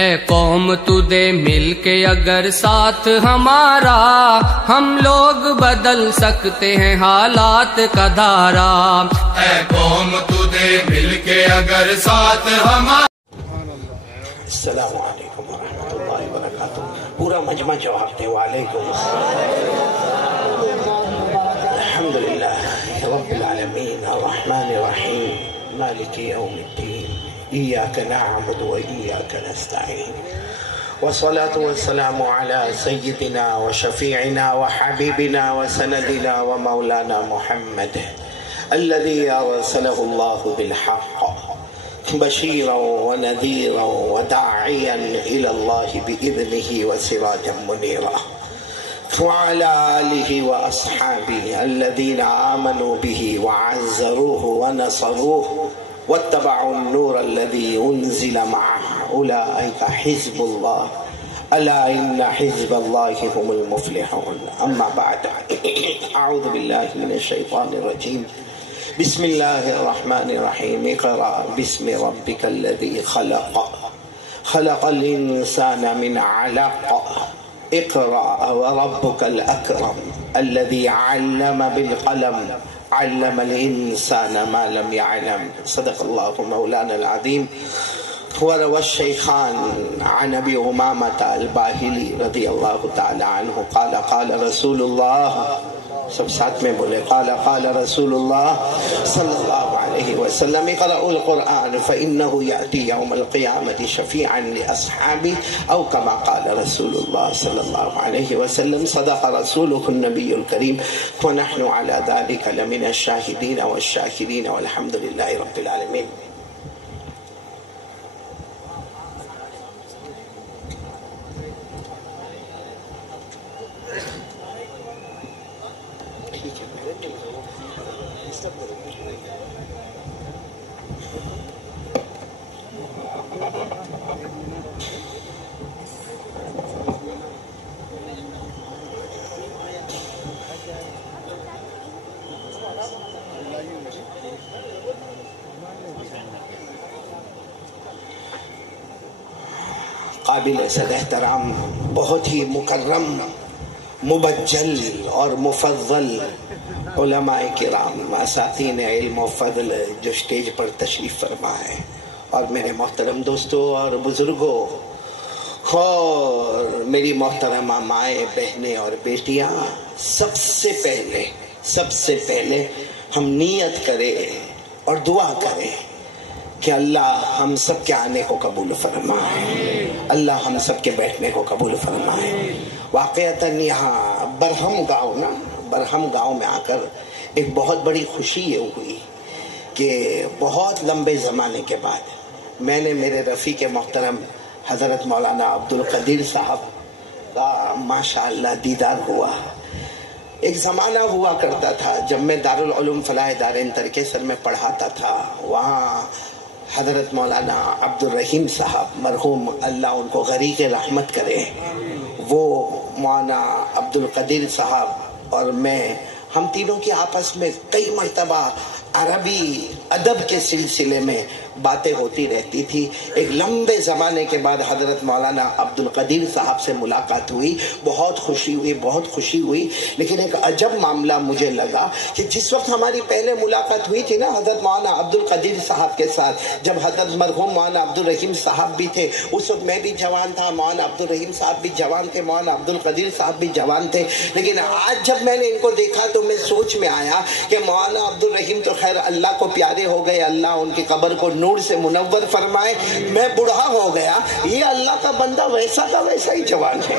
اے قوم تو دے مل کے اگر ساتھ ہمارا، ہم لوگ بدل سکتے ہیں حالات کا دھارا۔ اے قوم تو دے مل کے اگر ساتھ ہمارا۔ السلام علیکم ورحمۃ اللہ وبرکاتہ۔ پورا مجمع جواب دے وعلیکم الحمدللہ رب العالمین الرحمن الرحیم مالک یوم الدین ایاک نعبد و ایاک نستعین والصلاة والسلام على سیدنا وشفیعنا وحبیبنا وسندنا ومولانا محمد الذي ارسله الله بالحق بشيرا ونذيرا وداعيا إلى الله بإذنه وسراجا منيرا، وعلى آله وأصحابه الذين آمنوا به وعزروه ونصروه واتبعوا النور الذي أنزل معه أولئك حزب الله ألا إن حزب الله هم المفلحون. أما بعد، أعوذ بالله من الشيطان الرجيم. بسم الله الرحمن الرحيم. اقرأ باسم ربك الذي خلق، خلق الإنسان من علق، اقرأ وربك الأكرم الذي علم بالقلم، علم الإنسان ما لم يعلم. صدق الله مولانا العظيم. وروى الشيخان عن أبي أمامة الباهلي رضي الله تعالى عنه قال قال رسول الله، سب ساتھ میں بولے، قال قال رسول اللہ صلی اللہ علیہ وسلم، اقرأوا القرآن فإنه يأتي يوم القيامة شفيعا لأصحابه أو كما قال رسول الله صلی اللہ علیہ وسلم. صدق رسوله النبي الكريم ونحن على ذلك لمن الشاهدين والشاكرين والحمد لله رب العالمين. قابل صد احترام، بہت ہی مکرم، مبجل اور مفضل علماء کرام، اساتین علم و فضل جو اسٹیج پر تشریف فرما ہے، اور میرے محترم دوستوں اور بزرگوں اور میری محترمہ مائیں، بہنیں اور بیٹیاں، سب سے پہلے ہم نیت کریں اور دعا کریں کہ اللہ ہم سب کے آنے کو قبول فرمائے، اللہ ہم سب کے بیٹھنے کو قبول فرمائے. واقعتاً یہاں برہم گاؤں میں آ کر ایک بہت بڑی خوشی یہ ہوئی کہ بہت لمبے زمانے کے بعد میں نے میرے رفیق محترم حضرت مولانا عبدالقدیر صاحب کا ماشاءاللہ دیدار ہوا. ایک زمانہ ہوا کرتا تھا جب میں دارالعلوم فلاح دارین ترکیسر میں پڑھاتا تھا، وہاں حضرت مولانا عبدالرحیم صاحب مرحوم، اللہ ان کو غریق رحمت کرے، وہ مولانا عبدالقدیر صاحب اور میں، ہم تینوں کی آپس میں کئی مرتبہ عربی ادب کے سلسلے میں باتیں ہوتی رہتی تھی. ایک لمبے زمانے کے بعد حضرت مولانا عبدالقدیر صاحب سے ملاقات ہوئی، بہت خوشی ہوئی. لیکن ایک عجب معاملہ مجھے لگا کہ جس وقت ہماری پہلے ملاقات ہوئی تھی نا حضرت مولانا عبدالقدیر صاحب کے ساتھ، جب حضرت مرحوم مولانا عبدالرحیم صاحب بھی تھے، اس وقت میں بھی جوان تھا، مولانا عبدالرحیم صاحب بھی جوان تھے، مولانا عبدالقدیر صاحب بھی جوان تھے. لیکن آج جب میں نے ان کو دیکھا تو میں سوچ میں آیا کہ مولانا عبدالرحیم تو خیر اللہ کو پیارے ہو گئے، اللہ ان کی قبر کو نور سے منور فرمائے. میں بوڑھا ہو گیا، یہ اللہ کا بندہ ویسا کا ویسا ہی جوان ہے،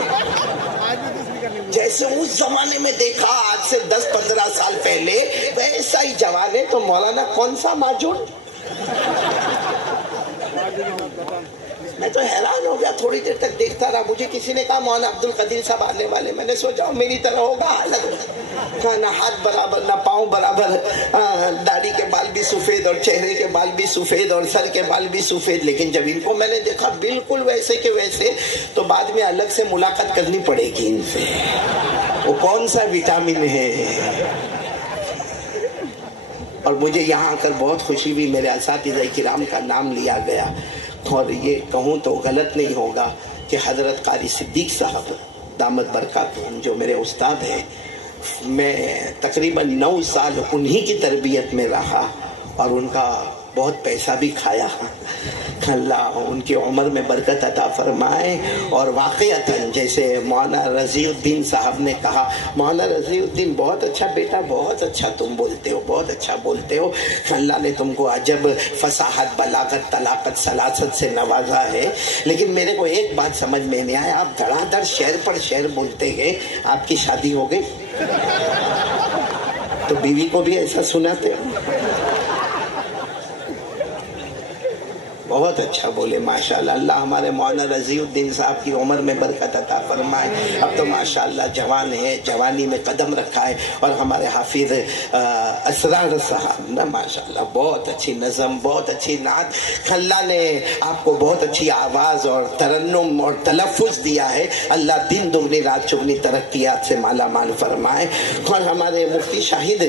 جیسے اس زمانے میں دیکھا آج سے 10-15 سال پہلے ویسا ہی جوان ہے. تو مولانا کون سا ماجون؟ میں تو حیران ہو گیا، تھوڑی دیر تک دیکھتا رہا. مجھے کسی نے کہا مولانا عبدالقدیر صاحب آنے والے. میں نے سوچا میری طرح ہوگا حالت، نہ ہاتھ برابر نہ پاؤں برابر، داڑھی کے بال بھی سفید اور چہرے کے بال بھی سفید اور سر کے بال بھی سفید. لیکن جب ان کو میں نے دیکھا بالکل ویسے کے ویسے، تو بعد میں الگ سے ملاقات کرنی پڑے گی ان سے، وہ کون سا وٹامن ہے. اور مجھے یہاں آ کر بہت خوشی ہوئی، میرے اساتذہ کرام کا نام لیا گیا. اور یہ کہوں تو غلط نہیں ہوگا کہ حضرت قاری صدیق صاحب دامت برکاتہم جو میرے استاد ہیں، میں تقریباً 9 سال انہی کی تربیت میں رہا اور ان کا بہت پیسہ بھی کھایا. اللہ ان کی عمر میں برکت عطا فرمائے. اور واقعتاً جیسے مولانا رضی الدین صاحب نے کہا، مولانا رضی الدین بہت اچھا بیٹا، بہت اچھا تم بولتے ہو، بہت اچھا بولتے ہو، اللہ نے تم کو عجب فصاحت، بلاغت، طلاقت، سلاست سے نوازا ہے. لیکن میرے کو ایک بات سمجھ میں نہیں آیا، آپ دھڑا دھڑ شعر پر شعر بولتے ہیں. آپ کی شادی ہو گئی تو بیوی کو بھی ایسا سناتے ہو؟ بہت اچھا بولے ماشاءاللہ. اللہ ہمارے مولانا رضی الدین صاحب کی عمر میں برکت عطا فرمائے. اب تو ماشاءاللہ جوان ہے، جوانی میں قدم رکھا ہے. اور ہمارے حافظ اسرار صاحب نا ماشاءاللہ بہت اچھی نظم، بہت اچھی نعت. اللہ نے آپ کو بہت اچھی آواز اور ترنم اور تلفظ دیا ہے. اللہ دن دگنی رات چگنی ترقیات سے مالا مال فرمائے. اور ہمارے مفتی شاہد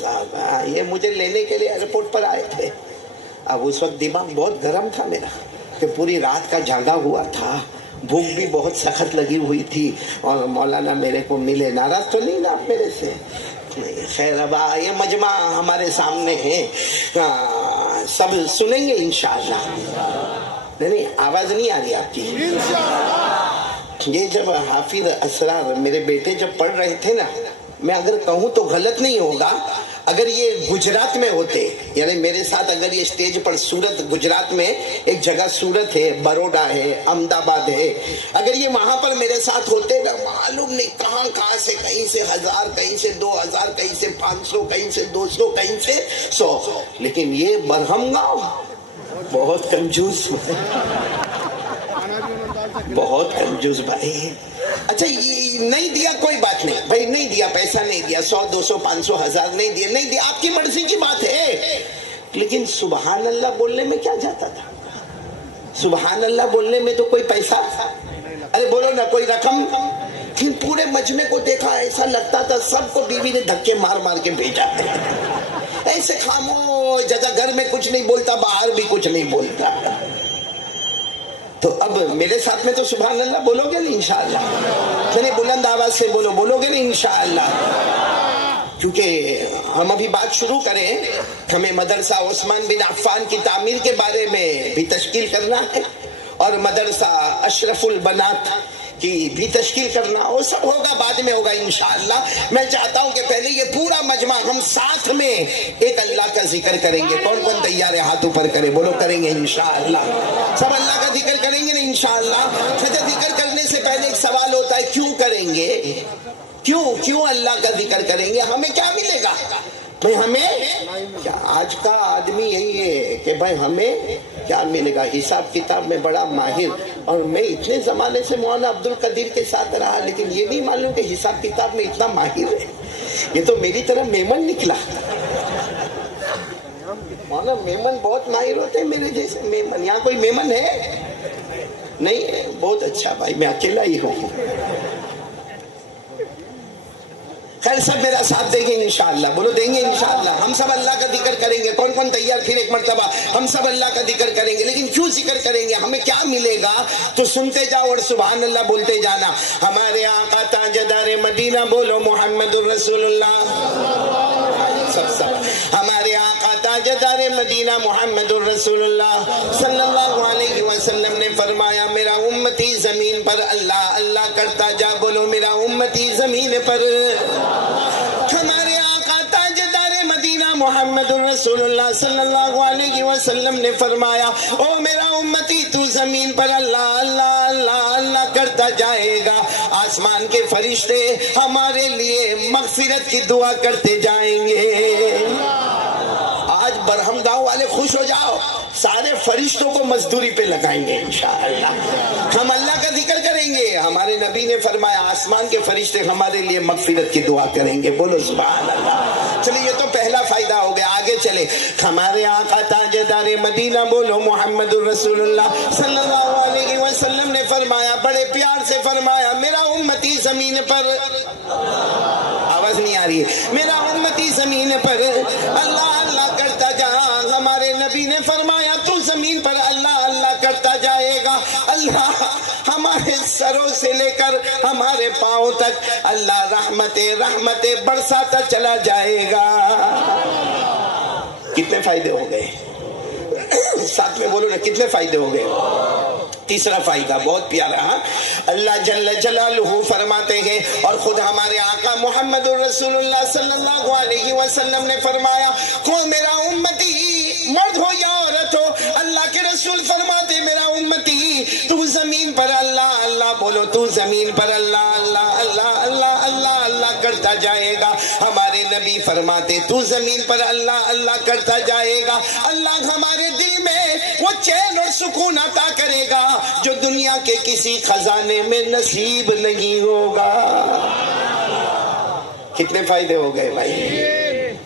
صاحب یہ مجھے لینے کے لیے ایئرپورٹ پر آئے تھے. اب اس وقت دماغ بہت گرم تھا میرا کہ پوری رات کا جاگا ہوا تھا، بھوک بھی بہت سخت لگی ہوئی تھی. اور مولانا میرے کو ملے. ناراض تو نہیں نا آپ میرے سے؟ خیر اب یہ مجمع ہمارے سامنے ہے، سب سنیں گے انشاءاللہ. نہیں آواز نہیں آ رہی آپ کی؟ یہ جب حافظ اسرار میرے بیٹے جب پڑھ رہے تھے نا، میں اگر کہوں تو غلط نہیں ہوگا، اگر یہ گجرات میں ہوتے، یعنی میرے ساتھ اگر یہ اسٹیج پر سورت، گجرات میں ایک جگہ سورت ہے، بروڈا ہے، احمد آباد ہے، اگر یہ وہاں پر میرے ساتھ ہوتے نا، معلوم نہیں کہاں سے، کہیں سے 1000، کہیں سے 2000، کہیں سے 500، کہیں سے 200، کہیں سے 100. لیکن یہ برہم گاؤں بہت کنجوس، بہت کنجوس بھائی. اچھا یہ نہیں دیا کوئی بات نہیں بھائی، نہیں دیا، پیسہ نہیں دیا، 100، 200، 500، 1000 نہیں دیا، نہیں دیا، آپ کی مرضی کی بات ہے. لیکن سبحان اللہ بولنے میں کیا جاتا تھا؟ سبحان اللہ بولنے میں تو کوئی پیسہ، ارے بولو نا کوئی رقم. پورے مجمع کو دیکھا، ایسا لگتا تھا سب کو بیوی نے دھکے مار مار کے بھیجا. ایسے خاموش جگہ، گھر میں کچھ نہیں بولتا، باہر بھی کچھ نہیں بولتا. تو اب میرے ساتھ میں تو سبحان اللہ بولو گے نا انشاءاللہ؟ چلیے بلند آواز سے بولو گے نا انشاءاللہ؟ کیونکہ ہم ابھی بات شروع کریں، ہمیں مدرسہ عثمان بن عفان کی تعمیر کے بارے میں بھی تشکیل کرنا ہے، اور مدرسہ اشرف البنات کی بھی تشکیل کرنا، وہ سب ہوگا بعد میں ہوگا انشاءاللہ. میں چاہتا ہوں کہ پہلے یہ پورا مجمع ہم ساتھ میں ایک اللہ کا ذکر کریں گے. کون کون تیار ہے؟ ہاتھ اوپر کرے، بولو کریں گے انشاءاللہ. سب اللہ کا ذکر کریں گے نا انشاءاللہ. اچھا ذکر کرنے سے پہلے ایک سوال ہوتا ہے، کیوں کریں گے؟ کیوں اللہ کا ذکر کریں گے؟ ہمیں کیا ملے گا بھائی؟ ہمیں کیا؟ آج کا آدمی یہی ہے کہ بھائی ہمیں کیا ملے گا؟ حساب کتاب میں بڑا ماہر، اور میں اتنے زمانے سے مولانا عبد القدیر کے ساتھ رہا، لیکن یہ نہیں معلوم کہ حساب کتاب میں اتنا ماہر ہے. یہ تو میری طرح میمن نکلا. مولانا میمن بہت ماہر ہوتے ہیں، میرے جیسے میمن. یہاں کوئی میمن ہے؟ نہیں. بہت اچھا بھائی، میں اکیلا ہی ہوں. خیر سب میرا ساتھ دیں گے انشاءاللہ، بولو دیں گے انشاءاللہ. ہم سب اللہ کا ذکر کریں گے. کون کون تیار؟ پھر ایک مرتبہ ہم سب اللہ کا ذکر کریں گے. لیکن کیوں ذکر کریں گے؟ ہمیں کیا ملے گا؟ تو سنتے جاؤ اور سبحان اللہ بولتے جانا. ہمارے آقا تاجدار مدینہ، بولو محمد الرسول اللہ. سب ہمارے آقا تاجدار مدینہ محمد الرسول اللہ صلی اللہ علیہ وسلم نے فرمایا، میرا امتی زمین پر اللہ اللہ کرتا جا. بولو میرا امتی زمین پر. ہمارے آقا تاجدار مدینہ محمد الرسول اللہ صلی اللہ علیہ وسلم نے فرمایا، او میرا امتی تو زمین پر اللہ اللہ اللہ اللہ کرتا جائے گا، آسمان کے فرشتے ہمارے لیے مغفرت کی دعا کرتے جائیں گے. آج برہم گاؤں والے خوش ہو جاؤ، سارے فرشتوں کو مزدوری پہ لگائیں گے انشاءاللہ. ہم اللہ کا ذکر کریں گے. ہمارے نبی نے فرمایا آسمان کے فرشتے ہمارے لیے مغفرت کی دعا کریں گے. بولو سبحان اللہ. چلیے یہ تو پہلا فائدہ ہو گیا. آگے چلے. ہمارے آقا تاجدار مدینہ، بولو محمد الرسول اللہ صلی اللہ علیہ وسلم نے فرمایا، بڑے پیار سے فرمایا، میرا امتی زمین پر. آواز نہیں آ رہی ہے؟ میرا امتی زمین پر اللہ اللہ کرتا جا. ہمارے نبی نے فرمایا تو زمین پر اللہ اللہ کرتا اللہ ہمارے سروں سے لے کر ہمارے پاؤں تک اللہ رحمتیں برساتا چلا جائے گا۔ کتنے فائدے ہو گئے؟ ساتھ میں بولو نا، کتنے فائدے ہو گئے؟ تیسرا فائدہ بہت پیارا، اللہ جل جلالہ فرماتے ہیں، اور خود ہمارے آقا محمد الرسول اللہ صلی اللہ علیہ وسلم نے فرمایا، کوئی میرا امتی مرد ہو یا عورت ہو، اللہ کے رسول فرماتے میرا امتی تو زمین پر اللہ اللہ بولو، تو زمین پر اللہ اللہ اللہ اللہ اللہ اللہ کرتا جائے گا۔ ہمارے نبی فرماتے تو زمین پر اللہ اللہ کرتا جائے گا، اللہ ہمارے دل میں وہ چین اور سکون عطا کرے گا جو دنیا کے کسی خزانے میں نصیب نہیں ہوگا۔ کتنے فائدے ہو گئے بھائی؟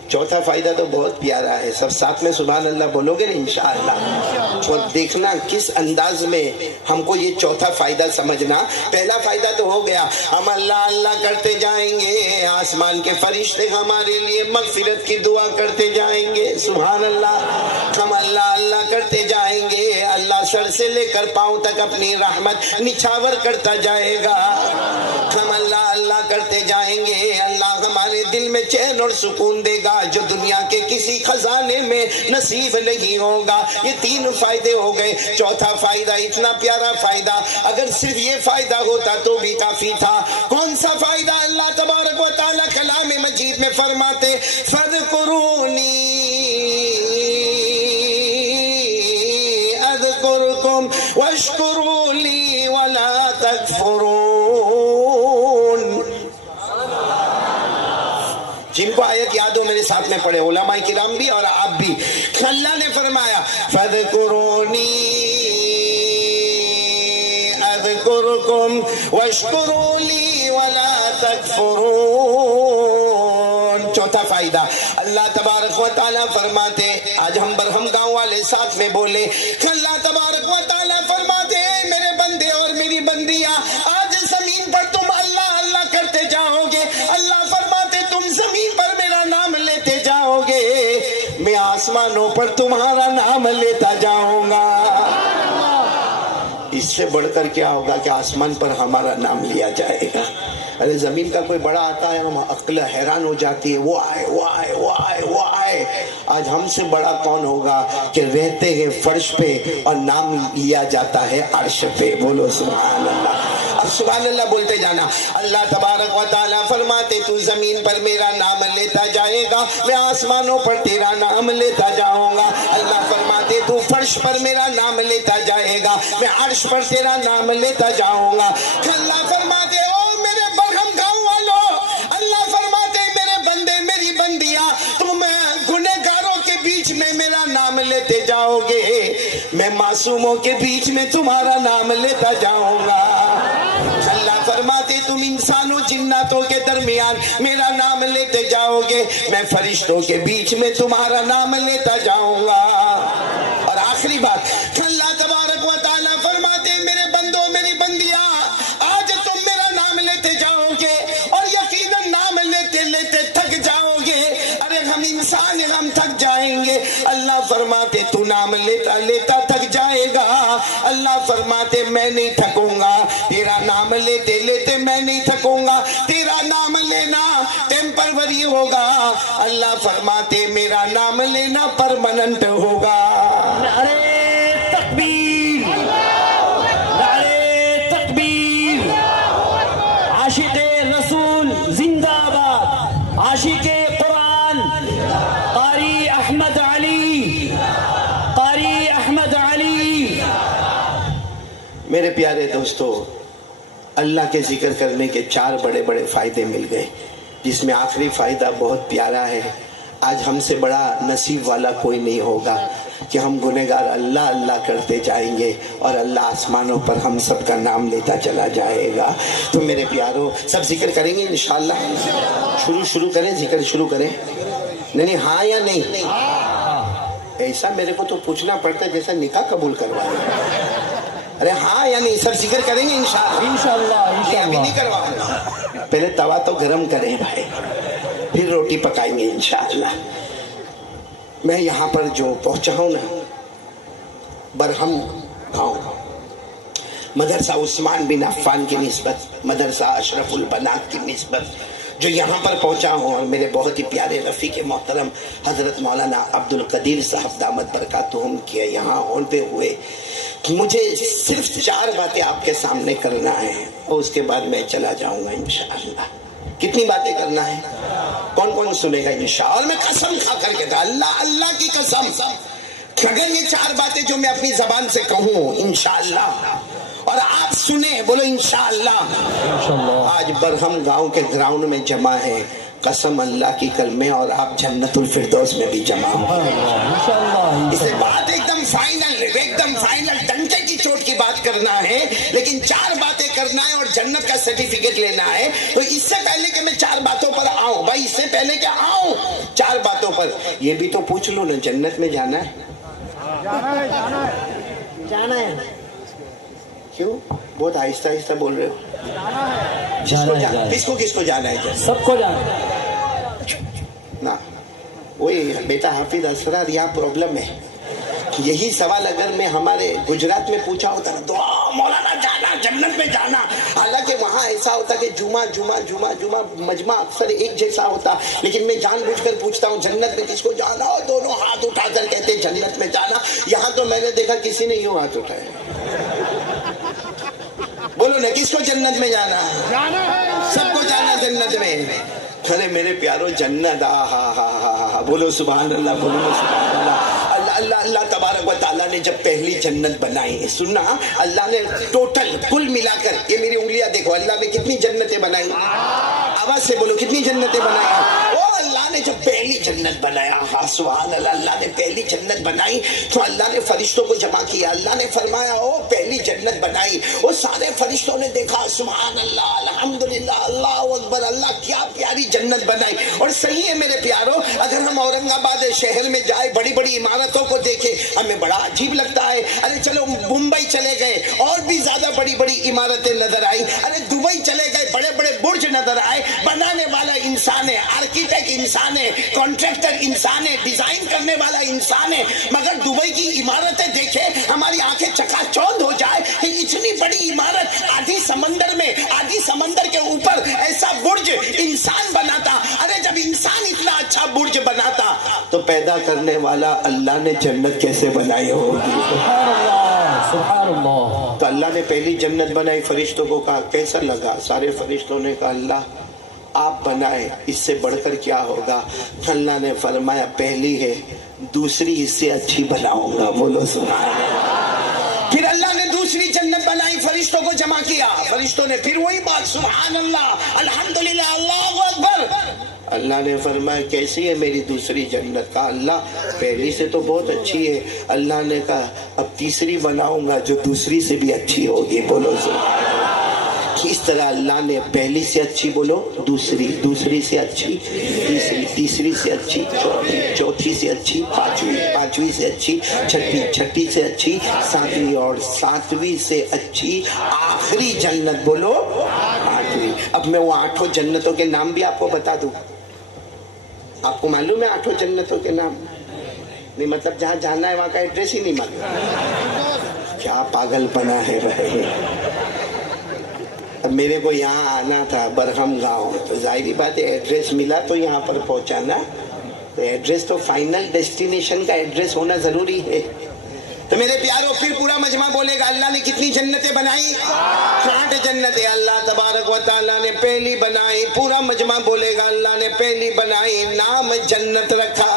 چوتھا فائدہ تو بہت پیارا ہے، سب ساتھ میں سبحان اللہ بولو گے نا انشاءاللہ؟ اور دیکھنا کس انداز میں ہم کو یہ چوتھا فائدہ سمجھنا۔ پہلا فائدہ تو ہو گیا، ہم اللہ اللہ کرتے جائیں گے، آسمان کے فرشتے ہمارے لیے مغفرت کی دعا کرتے جائیں گے، سبحان اللہ۔ ہم اللہ اللہ کرتے جائیں گے، اللہ سر سے لے کر پاؤں تک اپنی رحمت نچھاور کرتا جائے گا۔ ہم اللہ اللہ کرتے جائیں گے، اللہ ہمارے دل میں چین اور سکون دے گا جو دنیا کے کسی خزانے میں نصیب نہیں ہوگا۔ یہ تین فائدے ہو گئے۔ چوتھا فائدہ اتنا پیارا فائدہ، اگر صرف یہ فائدہ ہوتا تو بھی کافی تھا۔ کون سا فائدہ؟ اللہ تبارک و تعالیٰ کلام مجید میں فرماتے فَاذْكُرُونِي أَذْكُرْكُمْ وَاشْكُرُوا لِي وَلَا تَكْفُرُونَ۔ جن کو آیت یاد ہو میرے ساتھ میں پڑھے، علماء کرام بھی اور آپ بھی۔ اللہ نے فرمایا فَاذْكُرُونِي أَذْكُرْكُمْ وَاشْكُرُوا لِي وَلَا تَكْفُرُونَ۔ چوتھا فائدہ، اللہ تبارک و تعالیٰ فرماتے، آج ہم برہم گاؤں والے ساتھ میں بولے، اللہ تبارک و تعالیٰ فرماتے میرے بندے اور میری بندیاں، آج زمین پر تم اللہ اللہ کرتے جاؤ گے، اللہ فرماتے تم زمین پر میرا نام لیتے جاؤ گے، میں آسمانوں پر تمہارا نام لیتا جاؤں گا۔ اس سے بڑھ کر کیا ہوگا کہ آسمان پر ہمارا نام لیا جائے گا۔ ارے زمین کا کوئی بڑا آتا ہے، ہم عقل حیران ہو جاتی ہے، وہ آئے وہ آئے وہ آئے وہ آئے۔ آج ہم سے بڑا کون ہوگا کہ رہتے ہیں فرش پہ اور نام لیا جاتا ہے عرش پہ؟ بولو سبحان اللہ۔ اب سبحان اللہ بولتے جانا۔ اللہ تبارک و تعالیٰ فرماتے تو زمین پر میرا نام لیتا جائے گا، میں آسمانوں پر تیرا نام لیتا جاؤں گا۔ اللہ فرماتے تو فرش پر میرا نام لیتا جائے گا، میں عرش پر تیرا نام لیتا جاؤں گا۔ اللہ فرماتے او میرے برہم گاؤں والوں، اللہ فرماتے میرے بندے میری بندیاں، تم گنہگاروں کے بیچ میں میرا نام لیتے جاؤ گے، میں معصوموں کے بیچ میں تمہارا نام لیتا جاؤں گا۔ اللہ فرماتے تم انسانوں جناتوں کے درمیان میرا نام لیتے جاؤ گے، میں فرشتوں کے بیچ میں تمہارا نام لیتا جاؤں گا۔ اور آخری بات، اللہ تبارک و تعالیٰ فرماتے میرے بندوں میری بندیاں، آج تم میرا نام لیتے جاؤ گے اور یقیناً نام لیتے لیتے تھک جاؤ گے۔ ارے ہم انسان ہم تھک جائیں گے، اللہ فرماتے تو نام لیتا لیتا تھک جائے گا، اللہ فرماتے میں نہیں تھکوں گا، تیرا نام لیتے لیتے میں نہیں تھکوں گا، تیرا نام لینا ٹیمپروری ہوگا، اللہ فرماتے میرا نام لینا پرماننٹ ہوگا۔ نعرے تکبیر، نعرے تکبیر، عاشق رسول زندہ باد، عاشق قرآن قاری احمد علی، قاری احمد علی۔ میرے پیارے دوستو، اللہ کے ذکر کرنے کے 4 بڑے بڑے فائدے مل گئے، جس میں آخری فائدہ بہت پیارا ہے۔ آج ہم سے بڑا نصیب والا کوئی نہیں ہوگا کہ ہم گنہگار اللہ اللہ کرتے جائیں گے اور اللہ آسمانوں پر ہم سب کا نام لیتا چلا جائے گا۔ تو میرے پیاروں، سب ذکر کریں گے انشاءاللہ؟ شروع کریں، ذکر شروع کریں؟ نہیں ہاں یا نہیں؟ ایسا میرے کو تو پوچھنا پڑتا ہے جیسا نکاح قبول کروانا۔ ارے ہاں یا نہیں؟ سب ذکر کریں گے انشاءاللہ؟ انشاءاللہ ابھی نہیں کروانا، پہلے توا تو گرم کریں بھائی، پھر روٹی پکائیں گے انشاءاللہ۔ میں یہاں پر جو پہنچا ہوں نا، برہم گاؤں، مدرسہ عثمان بن عفان کی نسبت، مدرسہ اشرف البنات کی نسبت جو یہاں پر پہنچا ہوں، اور میرے بہت ہی پیارے رفیق محترم حضرت مولانا عبد القدیر صاحب دامت برکاتہم کے یہاں ہوتے ہوئے مجھے صرف 4 باتیں آپ کے سامنے کرنا ہے اور اس کے بعد میں چلا جاؤں گا انشاءاللہ۔ کتنی باتیں کرنا ہے؟ کون کون سنے گا انشاءاللہ؟ اور میں قسم کھا کر کے اللہ اللہ کی قسم، اگر یہ 4 باتیں جو میں اپنی زبان سے کہوں انشاءاللہ اور آپ سنیں، بولو انشاءاللہ، آج برہم گاؤں کے گراؤنڈ میں جمع ہے، قسم اللہ کی کلمے، اور آپ جنت الفردوس میں بھی جمع ہو۔ اسے بات ایک دم فائنل ڈنکے کی چوٹ کی بات کرنا ہے، لیکن 4 باتیں کرنا ہے اور جنت کا سرٹیفکیٹ لینا ہے۔ تو اس سے پہلے کہ میں 4 باتوں پر آؤں، بھائی اس سے پہلے کہ آؤں 4 باتوں پر، یہ بھی تو پوچھ لو نا، جنت میں جانا ہے؟ جانا ہے کیوں؟ بہت آہستہ آہستہ بول رہے ہو۔ کس کو جانا ہے؟ سب کو جانا ہے نا۔ وہی بیٹا حافظ اسرار، یہاں پرابلم ہے۔ یہی سوال اگر میں ہمارے گجرات میں پوچھا ہوتا نا، دعا مولانا جانا، جنت میں جانا، حالانکہ وہاں ایسا ہوتا کہ جمعہ مجمع اکثر ایک جیسا ہوتا، لیکن میں جان بوجھ کر پوچھتا ہوں جنت میں کس کو جانا، اور دونوں ہاتھ اٹھا کر کہتے جنت میں جانا۔ یہاں تو میں نے دیکھا کسی نے یوں ہاتھ اٹھایا۔ بولو نا، کس کو جنت میں جانا؟ سب کو جانا جنت میں۔ ارے میرے پیارو، جنت بولو سبحان اللہ، بولو سبحان اللہ۔ اللہ تبارک و تعالیٰ نے جب پہلی جنت بنائی، سننا، اللہ نے ٹوٹل کل ملا کر، یہ میری انگلیاں دیکھو، اللہ نے کتنی جنتیں بنائی؟ آواز سے بولو، کتنی جنتیں بنائی؟ او اللہ نے جب پہلی جنت بنایا، ہاں سبحان اللہ، اللہ نے پہلی جنت بنائی تو اللہ نے فرشتوں کو جمع کیا، اللہ نے فرمایا او پہلی جنت بنائی، وہ سارے فرشتوں نے دیکھا، سبحان اللہ، الحمدللہ، اللہ اکبر، اللہ کیا پیاری جنت بنائی۔ اور صحیح ہے میرے پیارو، اگر ہم اورنگ آباد شہر میں جائے، بڑی بڑی عمارتوں کو دیکھے، ہمیں بڑا عجیب لگتا ہے۔ ارے چلو ممبئی چلے گئے، اور بھی زیادہ بڑی بڑی عمارتیں نظر آئی۔ ارے دبئی چلے گئے، بڑے بڑے برج نظر آئے۔ بنانے والا انسان ہے، آرکیٹیکٹ انسان ہے، کانٹریکٹر انسان ہے، ڈیزائن کرنے والا انسان ہے، مگر دبئی کی عمارتیں دیکھے ہماری آنکھیں چکا چوندھ ہو جائے کہ اتنی بڑی عمارت آدھی سمندر میں، آدھی سمندر کے اوپر ایسا برج انسان بناتا۔ ارے جب انسان اتنا اچھا برج بناتا تو پیدا کرنے والا اللہ نے جنت کیسے بنائی ہوگی؟ سبحان اللہ۔ تو اللہ نے پہلی جنت بنائی، فرشتوں کو کہا کیسا لگا؟ سارے فرشتوں نے کہا اللہ آپ بنائے، اس سے بڑھ کر کیا ہوگا؟ اللہ نے فرمایا پہلی ہے، دوسری اس سے اچھی بناؤں گا، بولو سبحان اللہ۔ پھر اللہ نے دوسری جنت بنائی، فرشتوں کو جمع کیا، فرشتوں نے پھر وہی بات، سبحان اللہ، الحمدللہ، اللہ اکبر۔ اللہ نے فرمایا کیسی ہے میری دوسری جنت؟ کہا اللہ پہلی سے تو بہت اچھی ہے۔ اللہ نے کہا اب تیسری بناؤں گا جو دوسری سے بھی اچھی ہوگی، بولو سبحان اللہ۔ اس طرح اللہ نے پہلی سے اچھی بولو دوسری، دوسری سے اچھی تیسری، تیسری سے اچھی چوتھی، چوتھی سے اچھی پانچویں، پانچویں سے اچھی چھٹی، چھٹی سے اچھی ساتویں، اور ساتویں سے اچھی آخری جنت بولو آٹھویں۔ اب میں وہ 8 جنتوں کے نام بھی آپ کو بتا دوں۔ آپ کو معلوم ہے 8 جنتوں کے نام؟ نہیں، مطلب جہاں جانا ہے وہاں کا ایڈریس ہی نہیں معلوم؟ کیا پاگل پنا ہے بھائی۔ اب میرے کو یہاں آنا تھا برہم گاؤں، تو ظاہری بات ہے ایڈریس ملا تو یہاں پر پہنچانا، تو ایڈریس تو فائنل ڈیسٹینیشن کا ایڈریس ہونا ضروری ہے۔ تو میرے پیاروں پھر پورا مجمع بولے گا اللہ نے کتنی جنتیں بنائی؟ 8 جنتیں اللہ تبارک و تعالیٰ نے پہلی بنائی۔ پورا مجمع بولے گا اللہ نے پہلی بنائی، نام جنت رکھا،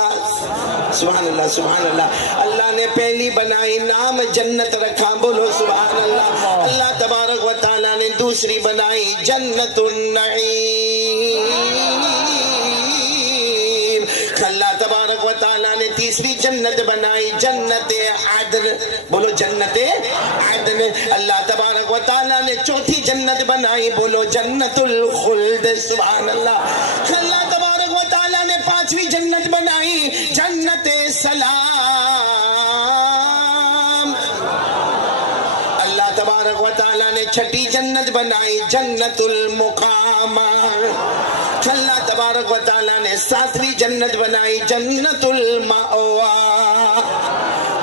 سبحان اللہ سبحان اللہ۔ اللہ نے پہلی بنائی، نام جنت رکھا، بولو سبحان اللہ۔ اللہ تبارک و تعالیٰ نے دوسری بنائی جنت النعیم۔ اللہ تبارک و تعالیٰ نے تیسری جنت بنائی جنت عدن، بولو جنت عدن۔ اللہ تبارک و تعالیٰ نے چوتھی جنت بنائی، بولو جنت الخلد، سبحان اللہ۔ اللہ تبارک و تعالیٰ نے 5ویں جنت بنائی جنت سلام۔ اللہ تبارک و تعالیٰ نے 6ٹھی جنت بنائی جنت المقام۔ اللہ تبارک و تعالیٰ نے 7ویں جنت بنائی جنت المأوا۔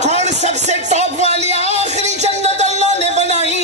اور سب سے ٹاپ والی آخری جنت اللہ نے بنائی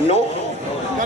9,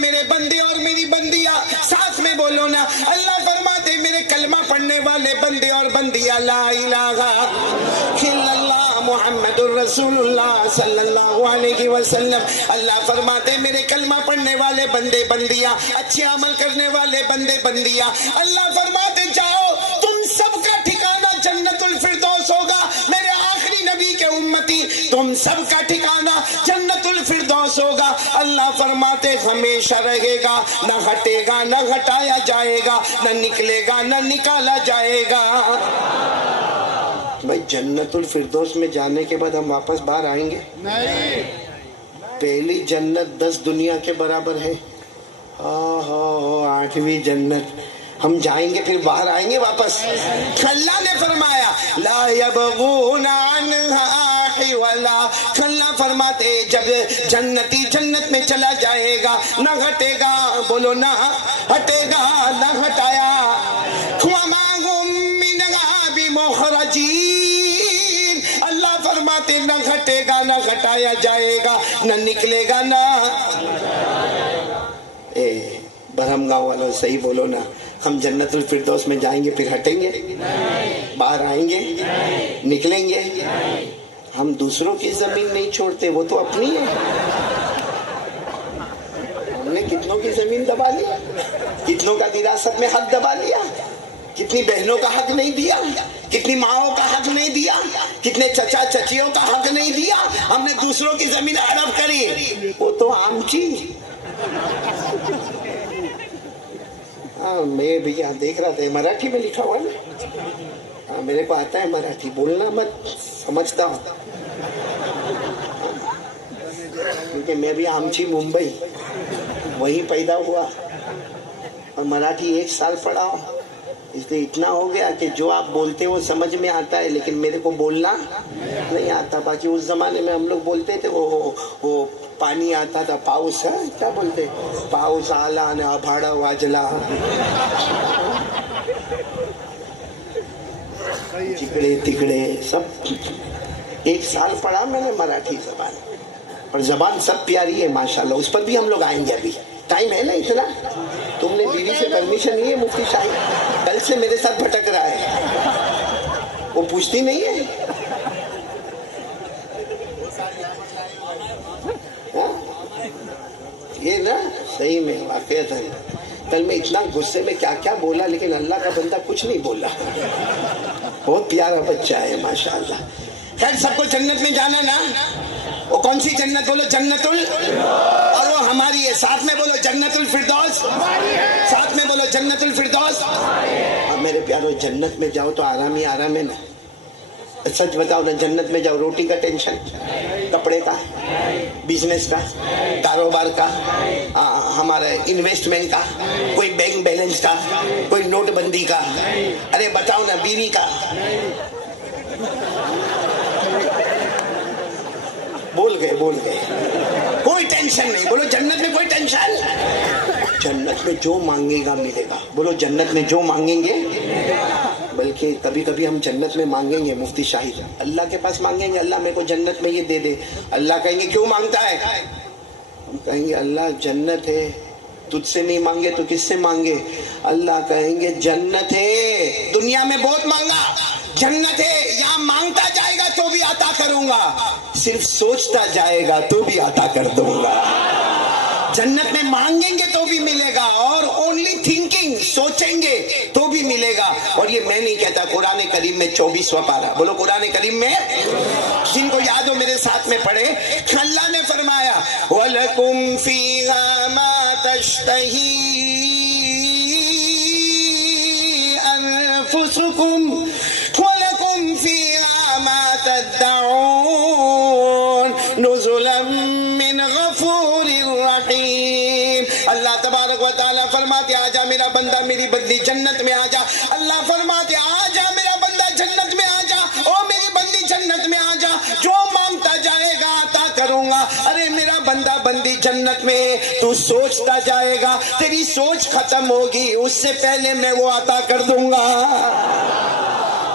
میرے بندے اور میری بندیاں، ساتھ میں بولو نا، اللہ فرماتے میرے کلمہ پڑھنے والے بندے اور بندیاں، لا الہ الا اللہ محمد الرسول اللہ صلی اللہ علیہ وسلم، اللہ فرماتے میرے کلمہ پڑھنے والے بندے بندیاں، اچھے عمل کرنے والے بندے بندیاں، اللہ فرماتے جاؤ تم سب کا ٹھکانہ جنت الفردوس ہوگا، میرے آخری نبی کے امتی تم سب کا ٹھکانہ جنت الفردوس ہوگا، اللہ فرماتے ہمیشہ رہے گا، نہ ہٹے گا، نہ ہٹایا جائے گا، نہ نکلے گا، نہ نکالا جائے گا۔ بھائی جنت الفردوس میں جانے کے بعد ہم واپس باہر آئیں گے؟ نہیں۔ پہلی جنت 10 دنیا کے برابر ہے، 8ویں جنت، ہم جائیں گے پھر باہر آئیں گے واپس؟ اللہ نے فرمایا لا یبغون عنہا حولا، اللہ فرماتے جب جنتی جنت میں چلا جائے گا نہ ہٹے گا، بولو نہ ہٹے گا، نہ ہٹایا، وما ہم منہا بمخرجین، اللہ فرماتے نہ ہٹے گا، نہ ہٹایا جائے گا، نہ نکلے گا، نہ برہم گاؤں والوں صحیح بولو نا، ہم جنت الفردوس میں جائیں گے پھر ہٹیں گے؟ باہر آئیں گے؟ نکلیں گے؟ ہم دوسروں کی زمین نہیں چھوڑتے، وہ تو اپنی ہے، ہم نے کتنوں کی زمین دبا لیا، کتنوں کا وراثت میں حق دبا لیا، کتنی بہنوں کا حق نہیں دیا، کتنی ماؤں کا حق نہیں دیا، کتنے چچا چچیوں کا حق نہیں دیا، ہم نے دوسروں کی زمین ہڑپ کری، وہ تو آمچی۔ میں بھی یہاں دیکھ رہا تھا، مراٹھی میں لکھا ہوا نا، میرے کو آتا ہے مراٹھی، بولنا مت، سمجھتا ہوں، کیونکہ میں بھی آمچی ممبئی وہیں پیدا ہوا اور مراٹھی 1 سال پڑھا ہوں، اس لیے اتنا ہو گیا کہ جو آپ بولتے وہ سمجھ میں آتا ہے، لیکن میرے کو بولنا نہیں آتا۔ باقی اس زمانے میں ہم لوگ بولتے تھے وہ پانی آتا تھا، پاؤس ہے، کیا بولتے، پاؤس آلا نے ابھاڑا واجلا، چکڑے تکڑے سب 1 سال پڑھا میں نے مراٹھی زبان، اور زبان سب پیاری ہے ماشاءاللہ، اس پر بھی ہم لوگ آئیں گے، ابھی ٹائم ہے نا اتنا۔ تم نے بیوی سے پرمیشن لی ہے مفتی شاہی؟ کل سے میرے ساتھ بھٹک رہا ہے، وہ پوچھتی نہیں ہے، یہ نا صحیح میں واقعیت ہے۔ کل میں اتنا غصے میں کیا کیا بولا، لیکن اللہ کا بندہ کچھ نہیں بولا، بہت پیارا بچہ ہے ماشاءاللہ۔ خیر سب کو جنت میں جانا نا، وہ کون سی جنت بولو؟ جنت اور وہ ہماری ہے، ساتھ میں بولو جنت الفردوس، ساتھ میں بولو جنت الفردوس۔ اور میرے پیارو جنت میں جاؤ تو آرام ہی آرام ہے نا، سچ بتاؤ نا، جنت میں جاؤ روٹی کا ٹینشن، کپڑے کا، بزنس کا، کاروبار کا، ہمارا انویسٹمنٹ کا، کوئی بینک بیلنس کا، کوئی نوٹ بندی کا، ارے بتاؤ نا بیوی کا، بول گئے، کوئی ٹینشن نہیں، بولو جنت میں کوئی ٹینشن، جنت میں جو مانگے گا ملے گا، بولو جنت میں جو مانگیں گے، بلکہ کبھی کبھی ہم جنت میں مانگیں گے مفتی شاہد، اللہ کے پاس مانگیں گے اللہ میرے کو جنت میں یہ دے دے، اللہ کہیں گے کیوں مانگتا ہے؟ ہم کہیں گے اللہ جنت ہے، تجھ سے نہیں مانگے تو کس سے مانگے؟ اللہ کہیں گے جنت ہے، دنیا میں بہت مانگا، جنت ہے، یہاں مانگتا جائے گا تو بھی عطا کروں گا، صرف سوچتا جائے گا تو بھی عطا کر دوں گا۔ جنت میں مانگیں گے تو بھی ملے گا، اور اونلی تھنکنگ، سوچیں گے تو بھی ملے گا، اور یہ میں نہیں کہتا، قرآن کریم میں 24واں پارہ، بولو قرآن کریم میں، جن کو یاد ہو میرے ساتھ میں پڑھے، اللہ نے فرمایا وَلَكُمْ فِيهَا مَا تَشْتَهِي أَنفُسُكُمْ وَلَكُمْ فِيهَا مَا تَدَّعُونَ نُزُلًا مِّنْ غَفُورٍ رَحِيمٍ۔ اللہ تبارک و تعالیٰ فرماتے آجا میرا بندہ میری بندی جنت میں آجا، اللہ فرماتے آجا میرا بندہ جنت میں آجا، او میری بندی جنت میں آجا، جو مانگتا جائے گا عطا کروں گا۔ ارے میرا بندہ بندی جنت میں، تو سوچتا جائے گا، تیری سوچ ختم ہوگی، اس سے پہلے میں وہ عطا کر دوں گا۔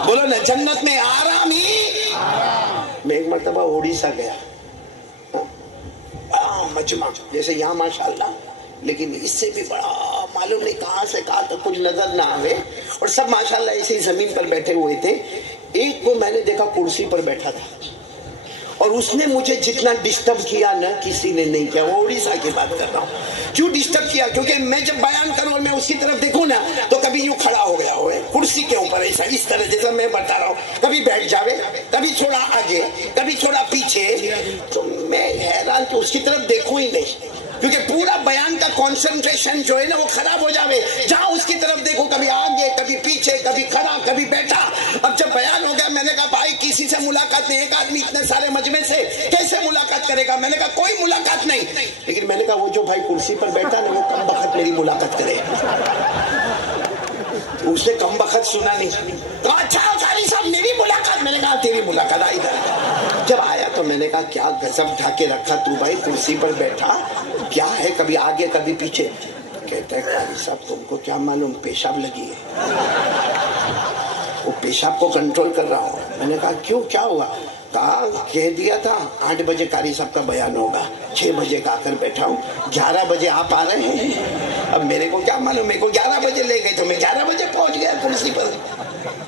بولو نا جنت میں آرام ہی۔ میں ایک مرتبہ اڑیسہ گیا، مجمع جیسے یہاں ماشاءاللہ، لیکن اس سے بھی بڑا معلوم نہیں کہاں سے کہاں تک کچھ نظر نہ آئے، اور سب ماشاءاللہ ایسے ہی زمین پر بیٹھے ہوئے تھے. ایک کو میں نے دیکھا کرسی پر بیٹھا تھا، اور اس نے مجھے جتنا ڈسٹرب کیا نہ کسی نے نہیں کیا. وہ اڑیسہ کی بات کر رہا ہوں. کیوں ڈسٹرب کیا؟ کیونکہ میں جب بیان کروں اور میں اس کی طرف دیکھوں نا تو کبھی یوں کھڑا ہو گیا ہوئے کرسی کے اوپر ایسا اس طرح جیسا میں بتا رہا ہوں، کبھی بیٹھ جاوے، کبھی تھوڑا آگے، کبھی تھوڑا پیچھے. تو میں حیران کہ اس کی طرف دیکھوں ہی نہیں، کیونکہ پورا بیان کا کنسنٹریشن جو ہے نا وہ خراب ہو جاوے. جہاں اس کی طرف دیکھو کبھی آگے، کبھی پیچھے، کبھی کھڑا، کبھی بیٹھا. اب جب بیان ہو گیا میں نے کہا بھائی کسی سے ملاقات نہیں. ایک آدمی اتنے سارے مجمع سے کیسے ملاقات کرے گا؟ میں نے کہا کوئی ملاقات نہیں. لیکن میں نے کہا وہ جو بھائی کرسی پر بیٹھا نا وہ کم بخت میری ملاقات کرے. اس نے کم بخت سنا نہیں. اچھا قاری صاحب میری ملاقات؟ میں نے کہا تیری ملاقات. آئی جب آیا تو میں نے کہا کیا گزب ڈھاکے رکھا تو بھائی، کرسی پر بیٹھا کیا ہے، کبھی آگے کبھی پیچھے. کہتا ہے قاری صاحب تم کو کیا معلوم پیشاب لگی ہے. وہ پیشاب کو کنٹرول کر رہا ہوں. میں نے کہا کیوں کیا ہوا؟ کہا کہہ دیا تھا 8 بجے قاری صاحب کا بیان ہوگا، 6 بجے کا آ کر بیٹھا ہوں، 11 بجے آپ آ رہے ہیں. اب میرے کو کیا معلوم، میرے کو 11 بجے لے گئے تو میں 11 بجے پہنچ گیا کرسی پر.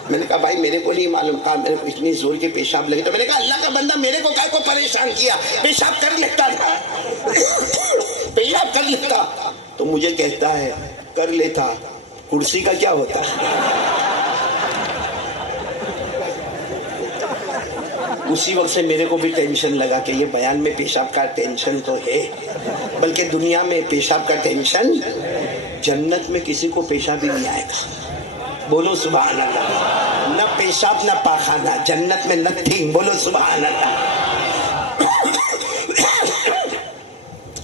میں نے کہا بھائی میرے کو نہیں معلوم. کہا میرے کو اتنی زور کی پیشاب لگی. تو میں نے کہا اللہ کا بندہ میرے کو کیا کو پریشان کیا، پیشاب کر لیتا تھا، پیشاب کر لیتا. تو مجھے کہتا ہے کر لیتا، کرسی کا کیا ہوتا. اسی وقت سے میرے کو بھی ٹینشن لگا کہ یہ بیان میں پیشاب کا ٹینشن تو ہے، بلکہ دنیا میں پیشاب کا ٹینشن، جنت میں کسی کو پیشاب ہی نہیں آئے گا. بولو سبحان اللہ. نہ پیشاب نہ پاخانہ، جنت میں نتھنگ. بولو سبحان اللہ.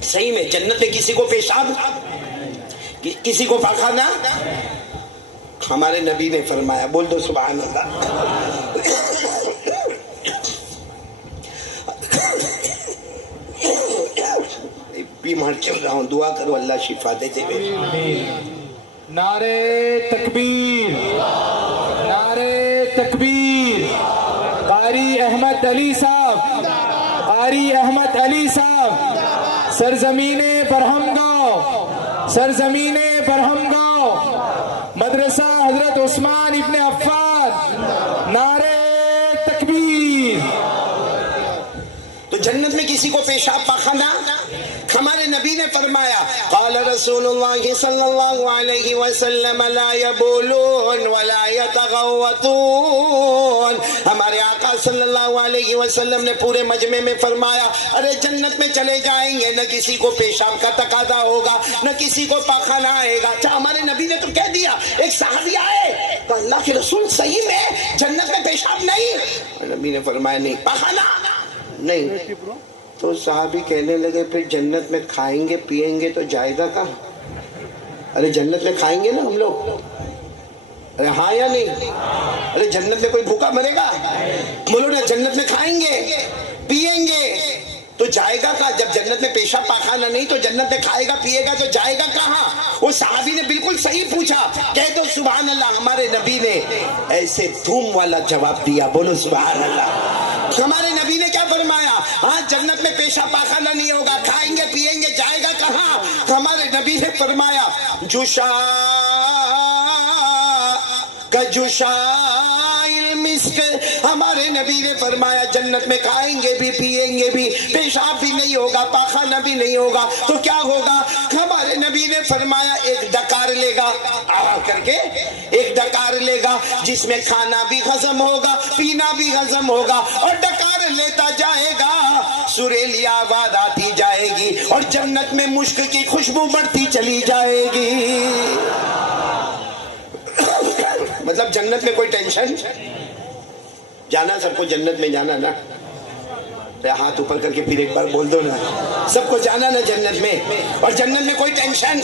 صحیح میں جنت میں کسی کو پیشاب، کسی کو پاخانہ. ہمارے نبی نے فرمایا، بول دو سبحان اللہ. بیمار چل رہا ہوں، دعا کرو اللہ شفا دے دے. نعرے تکبیر، نعرے تکبیر. قاری احمد علی صاحب، قاری احمد علی صاحب، سرزمین برہم گاؤں، سرزمین برہم گاؤں، مدرسہ حضرت عثمان ابن عفان. نعرے تکبیر. تو جنت میں کسی کو پیشاب پاخانہ، ہمارے نبی نے فرمایا قال رسول اللہ صلی اللہ علیہ وسلم لا یبولون ولا یتغوطون. ہمارے آقا صلی اللہ علیہ وسلم نے پورے مجمع میں فرمایا ارے جنت میں چلے جائیں گے، نہ کسی کو پیشاب کا تقاضا ہوگا، نہ کسی کو پاخانہ آئے گا. اچھا ہمارے نبی نے تو کہہ دیا. ایک صحابی آئے تو اللہ کے رسول صحیح میں جنت میں پیشاب نہیں؟ نبی نے فرمایا نہیں، پاخانہ نہیں. تو صحابی کہنے لگے پھر جنت میں کھائیں گے پیئیں گے تو جائے گا کہاں؟ ارے جنت میں کھائیں گے نا ہم لوگ، ارے ہاں یا نہیں؟ ارے جنت میں کوئی بھوکا مرے گا؟ بولو نا جنت میں کھائیں گے پیئیں گے تو جائے گا کہاں؟ جب جنت میں پیشاب پاخانہ نہیں تو جنت میں کھائے گا پیئے گا تو جائے گا کہاں؟ وہ صحابی نے بالکل صحیح پوچھا. کہہ دو سبحان اللہ. ہمارے نبی نے ایسے دھوم والا جواب دیا. بولو سبحان اللہ. ہمارے نبی نے کیا فرمایا؟ ہاں جنت میں پیشاب پاخانہ نہیں ہوگا، کھائیں گے پیئیں گے، جائے گا کہاں؟ ہمارے نبی نے فرمایا جوشا کا جوشا المسک. ہمارے نبی نے فرمایا جنت میں کھائیں گے بھی پیئیں گے بھی، پیشاب بھی نہیں ہوگا، پاخانہ بھی نہیں ہوگا تو کیا ہوگا؟ ہمارے نبی نے فرمایا ایک ڈکار لے گا، آ کر کے ایک ڈکار لے گا جس میں کھانا بھی ہضم ہوگا، پینا بھی ہضم ہوگا، اور ڈکار لیتا جائے گا، سریلی آواز آتی جائے گی اور جنت میں مشک کی خوشبو بڑھتی چلی جائے گی. مطلب جنت میں کوئی ٹینشن. جانا سب کو جنت میں جانا نا؟ ہاتھ اوپر کر کے پھر ایک بار بول دو نا، سب کو جانا نا جنت میں. اور جنت میں کوئی ٹینشن،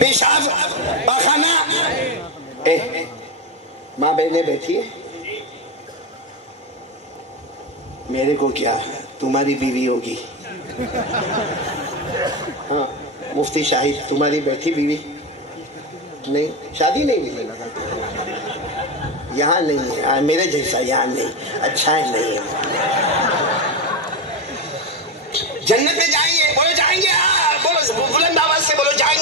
پیشاب پاخانہ. ماں بہنیں بیٹھی ہے، میرے کو کیا، تمہاری بیوی ہوگی. ہاں مفتی شاہد تمہاری بیٹھی بیوی نہیں، شادی نہیں ہوئی یہاں نہیں ہے، میرے جیسا یہاں نہیں. اچھا ہے نہیں جنت میں جائیں گے. بولو جائیں گے، بولو بلند آواز سے بولو جائیں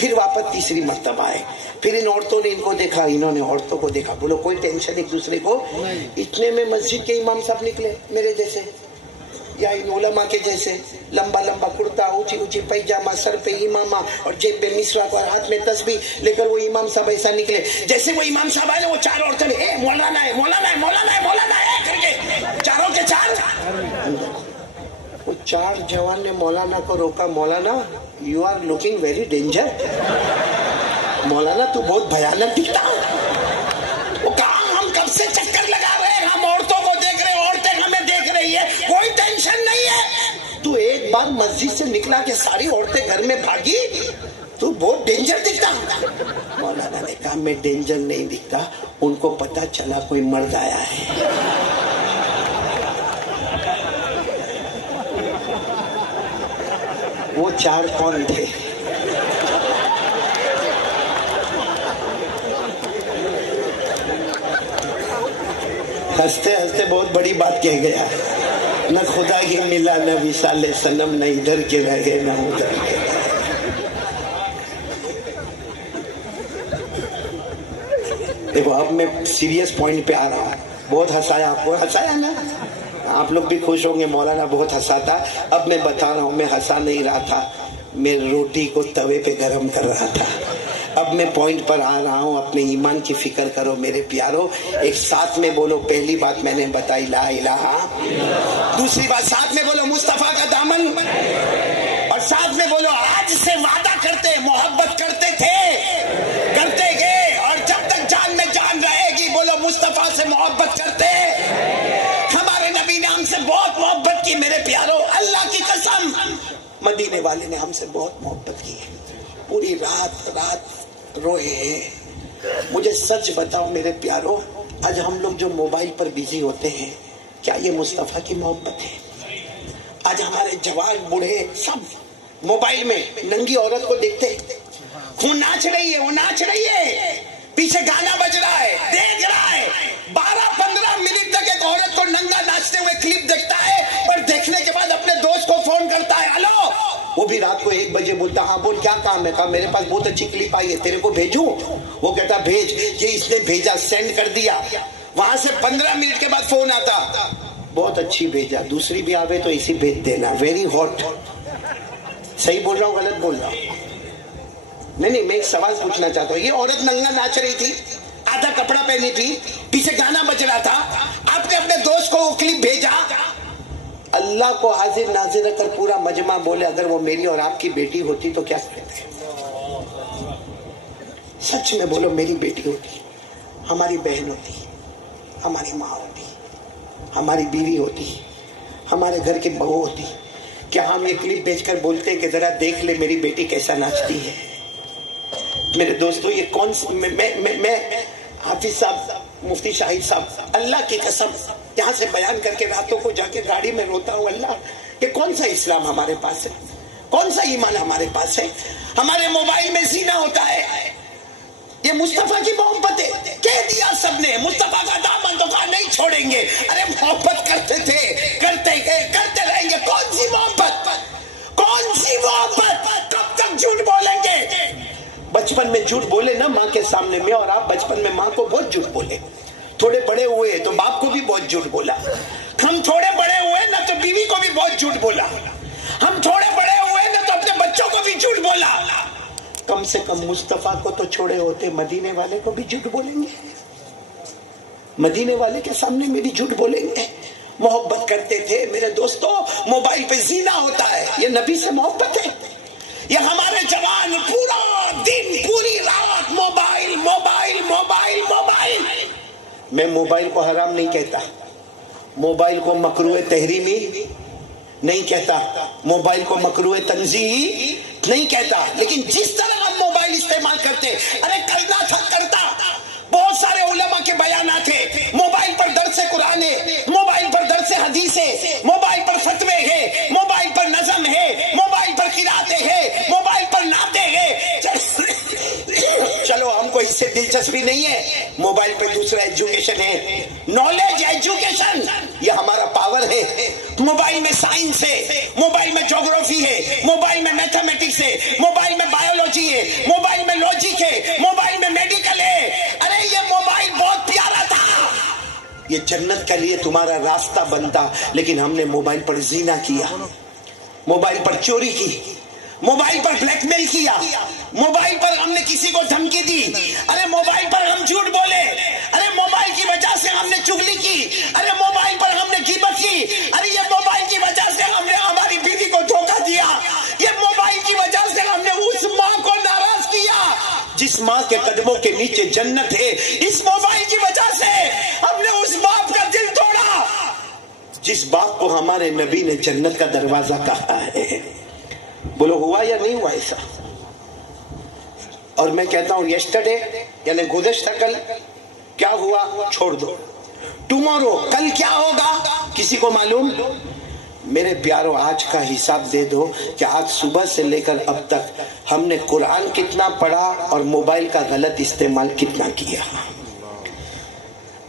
پھر واپس تیسری مرتبہ آئے. پھر ان عورتوں نے ان کو دیکھا, انہوں نے عورتوں کو دیکھا. بولو کوئی ٹینشن ایک دوسرے کو. اتنے میں مسجد کے امام صاحب نکلے میرے جیسے یا ان علماء کے جیسے, لمبا لمبا کرتا, اونچی اونچی پیجامہ, سر پہ امامہ اور جیب پہ مسواک اور ہاتھ میں تسبیح لے کر وہ امام صاحب ایسا نکلے. جیسے وہ امام صاحب آئے وہ چار عورتیں اے مولانا ہے مولانا ہے مولانا ہے مولانا ہے کر کے چاروں کے چار. وہ چار جوان نے مولانا کو روکا. مولانا you are looking very danger. مولانا تو بہت بھیانک دکھتا. وہ کہاں ہم کب سے چکر لگا رہے ہیں, ہم عورتوں کو دیکھ رہے ہیں, عورتیں ہمیں دیکھ رہی ہے, کوئی ٹینشن نہیں ہے. تو ایک بار مسجد سے نکلا کہ ساری عورتیں گھر میں بھاگی, تو بہت ڈینجر دکھتا. مولانا نے کہا میں ڈینجر نہیں دکھتا, ان کو پتا چلا کوئی مرد آیا ہے. وہ چار کون تھے؟ ہنستے ہنستے بہت بڑی بات کہہ گیا. نہ خدا کی ملا نہ وصال صنم, نہ ادھر کے رہے نہ ادھر کے. دیکھو اب میں سیریس پوائنٹ پہ آ رہا ہوں. بہت ہنسایا آپ کو, ہنسایا نا, آپ لوگ بھی خوش ہوں گے. مولانا بہت ہنساتا. اب میں بتا رہا ہوں میں ہنسا نہیں رہا تھا, میں روٹی کو توے پہ گرم کر رہا تھا. اب میں پوائنٹ پر آ رہا ہوں. اپنے ایمان کی فکر کرو میرے پیارو. ایک ساتھ میں بولو, پہلی بات میں نے بتائی لا الہ, دوسری بات ساتھ میں بولو مصطفیٰ کا دامن, اور ساتھ میں بولو آج سے وعدہ کرتے محبت کرتے تھے کرتے گئے, اور جب تک جان میں جان رہے گی بولو مصطفیٰ سے محبت کرتے. ہمارے نبی نے ہم سے بہت محبت کی میرے پیارو, اللہ کی قسم. مدینے والے نے ہم سے بہت محبت کی ہے. پوری رات رات روئے ہیں. مجھے سچ بتاؤ میرے پیارو, آج ہم لوگ جو موبائل پر بزی ہوتے ہیں, کیا یہ مصطفیٰ کی محبت ہے؟ آج ہمارے جوان بوڑھے سب موبائل میں ننگی عورت کو دیکھتے ہیں, وہ ناچ رہی ہے, وہ ناچ رہی ہے, پیچھے گانا بج رہا ہے, دیکھ رہا ہے. 12-15 منٹ تک ایک عورت کو ننگا ناچتے ہوئے کلپ دیکھتا ہے, اور دیکھنے کے بعد اپنے دوست کو فون کرتا ہے, ہلو. وہ بھی رات کو 1 بجے بولتا, ہاں بول کیا کام ہے؟ کہا میرے پاس بہت اچھی کلپ آئی ہے, تیرے کو بھیجوں؟ وہ کہتا بھیج. یہ اس نے بھیجا, سینڈ کر دیا. وہاں سے 15 منٹ کے بعد فون آتا, بہت اچھی بھیجا, دوسری بھی آوے تو اسی بھیج دینا, ویری ہاٹ. صحیح بول رہا ہوں غلط بول رہا ہوں؟ نہیں, میں ایک سوال پوچھنا چاہتا ہوں. یہ عورت ننگا ناچ رہی تھی, آدھا کپڑا پہنی تھی, پیچھے گانا بج رہا تھا, آپ نے اپنے دوست کو وہ کلپ بھیجا. اللہ کو حاضر ناظر کر پورا مجمع بولے اگر وہ میری اور آپ کی بیٹی ہوتی تو کیا کہتے؟ سچ میں بولو, میری بیٹی ہوتی, ہماری بہن ہوتی, ہماری ماں ہوتی, ہماری بیوی ہوتی, ہمارے گھر کی بہو ہوتی, کیا ہم یہ کلپ بھیج کر بولتے کہ ذرا دیکھ لے میری بیٹی کیسا ناچتی ہے؟ میرے دوستو, یہ کون سی, میں حافظ صاحب, مفتی شاہد صاحب, اللہ کی قسم یہاں سے بیان کر کے راتوں کو جا کے گاڑی میں روتا ہوں, اللہ کہ کون سا اسلام ہمارے پاس ہے, کون سا ایمان ہمارے پاس ہے. ہمارے موبائل میں زینا ہوتا ہے, یہ مصطفیٰ کی محبت ہے. کہہ دیا سب نے مصطفیٰ کا دامن, تو کہا نہیں چھوڑیں گے. ارے محبت کرتے تھے, کرتے گئے, کرتے رہیں گے. کون سی محبت, کون سی محبت, کب تک جھوٹ بولیں گے؟ بچپن میں جھوٹ بولے نا ماں کے سامنے میں, اور آپ بچپن میں ماں کو بہت جھوٹ بولے. تھوڑے بڑے ہوئے تو باپ کو بھی بہت جھوٹ بولا. ہم تھوڑے بڑے ہوئے نا تو بیوی کو بھی بہت جھوٹ بولا. ہم تھوڑے بڑے ہوئے نا تو اپنے بچوں کو بھی جھوٹ بولا. کم سے کم مصطفیٰ کو تو چھوڑے ہوتے, مدینے والے کو بھی جھوٹ بولیں گے, مدینے والے کے سامنے میں بھی جھوٹ بولیں گے. محبت کرتے تھے میرے دوستو. موبائل پہ زینا ہوتا ہے, یہ نبی سے محبت ہے. یہ ہمارے جوان پورا دن پوری رات موبائل موبائل موبائل موبائل. میں موبائل کو حرام نہیں کہتا, موبائل کو مکروہ تحریمی نہیں کہتا, موبائل کو مکروہ تنزیہی نہیں کہتا, لیکن جس طرح ہم موبائل استعمال کرتے, ارے کرنا تھا کرتا. بہت سارے علماء کے بیانات ہیں, موبائل پر درس قرآن ہے, موبائل پر درس حدیث ہے, موبائل پر فتوے ہے, موبائل پر نظم ہے, موبائل پر قراتیں ہے, موبائل پر نعتیں ہے. چلو ہم کوئی اس سے دلچسپی نہیں ہے. موبائل پہ دوسرا ایجوکیشن ہے, نالج ایجوکیشن, یہ ہمارا پاور ہے. موبائل میں سائنس ہے, موبائل میں جغرافی ہے, موبائل میں میتھمیٹکس ہے, موبائل میں بایولوجی ہے, موبائل میں لاجک ہے, موبائل میں میڈیکل ہے. ارے یہ موبائل بہت پیارا تھا, یہ جنت کے لیے تمہارا راستہ بنتا, لیکن ہم نے موبائل پر زنا کیا, موبائل پر چوری کی, موبائل پر بلیک میل کیا, موبائل پر ہم نے کسی کو دھمکی دی, ارے موبائل پر ہم جھوٹ بولے, ارے موبائل کی وجہ سے ہم نے چغلی کی, ارے موبائل پر ہم نے غیبت کی, ارے یہ موبائل کی وجہ سے ہم نے ہماری بیوی کو دھوکہ دیا, یہ موبائل کی وجہ سے ہم نے اس ماں کو ناراض کیا جس ماں کے قدموں کے نیچے جنت ہے. اس موبائل کی وجہ سے ہم نے اس باپ کا دل توڑا جس باپ کو ہمارے نبی نے جنت کا دروازہ کہا ہے. بولو ہوا یا نہیں ہوا ایسا؟ اور میں کہتا ہوں یسٹرڈے یعنی گزشتہ کل کیا ہوا چھوڑ دو, ٹمورو کل کیا ہوگا کسی کو معلوم؟ میرے پیارو آج کا حساب دے دو کہ آج صبح سے لے کر اب تک ہم نے قرآن کتنا پڑھا اور موبائل کا غلط استعمال کتنا کیا.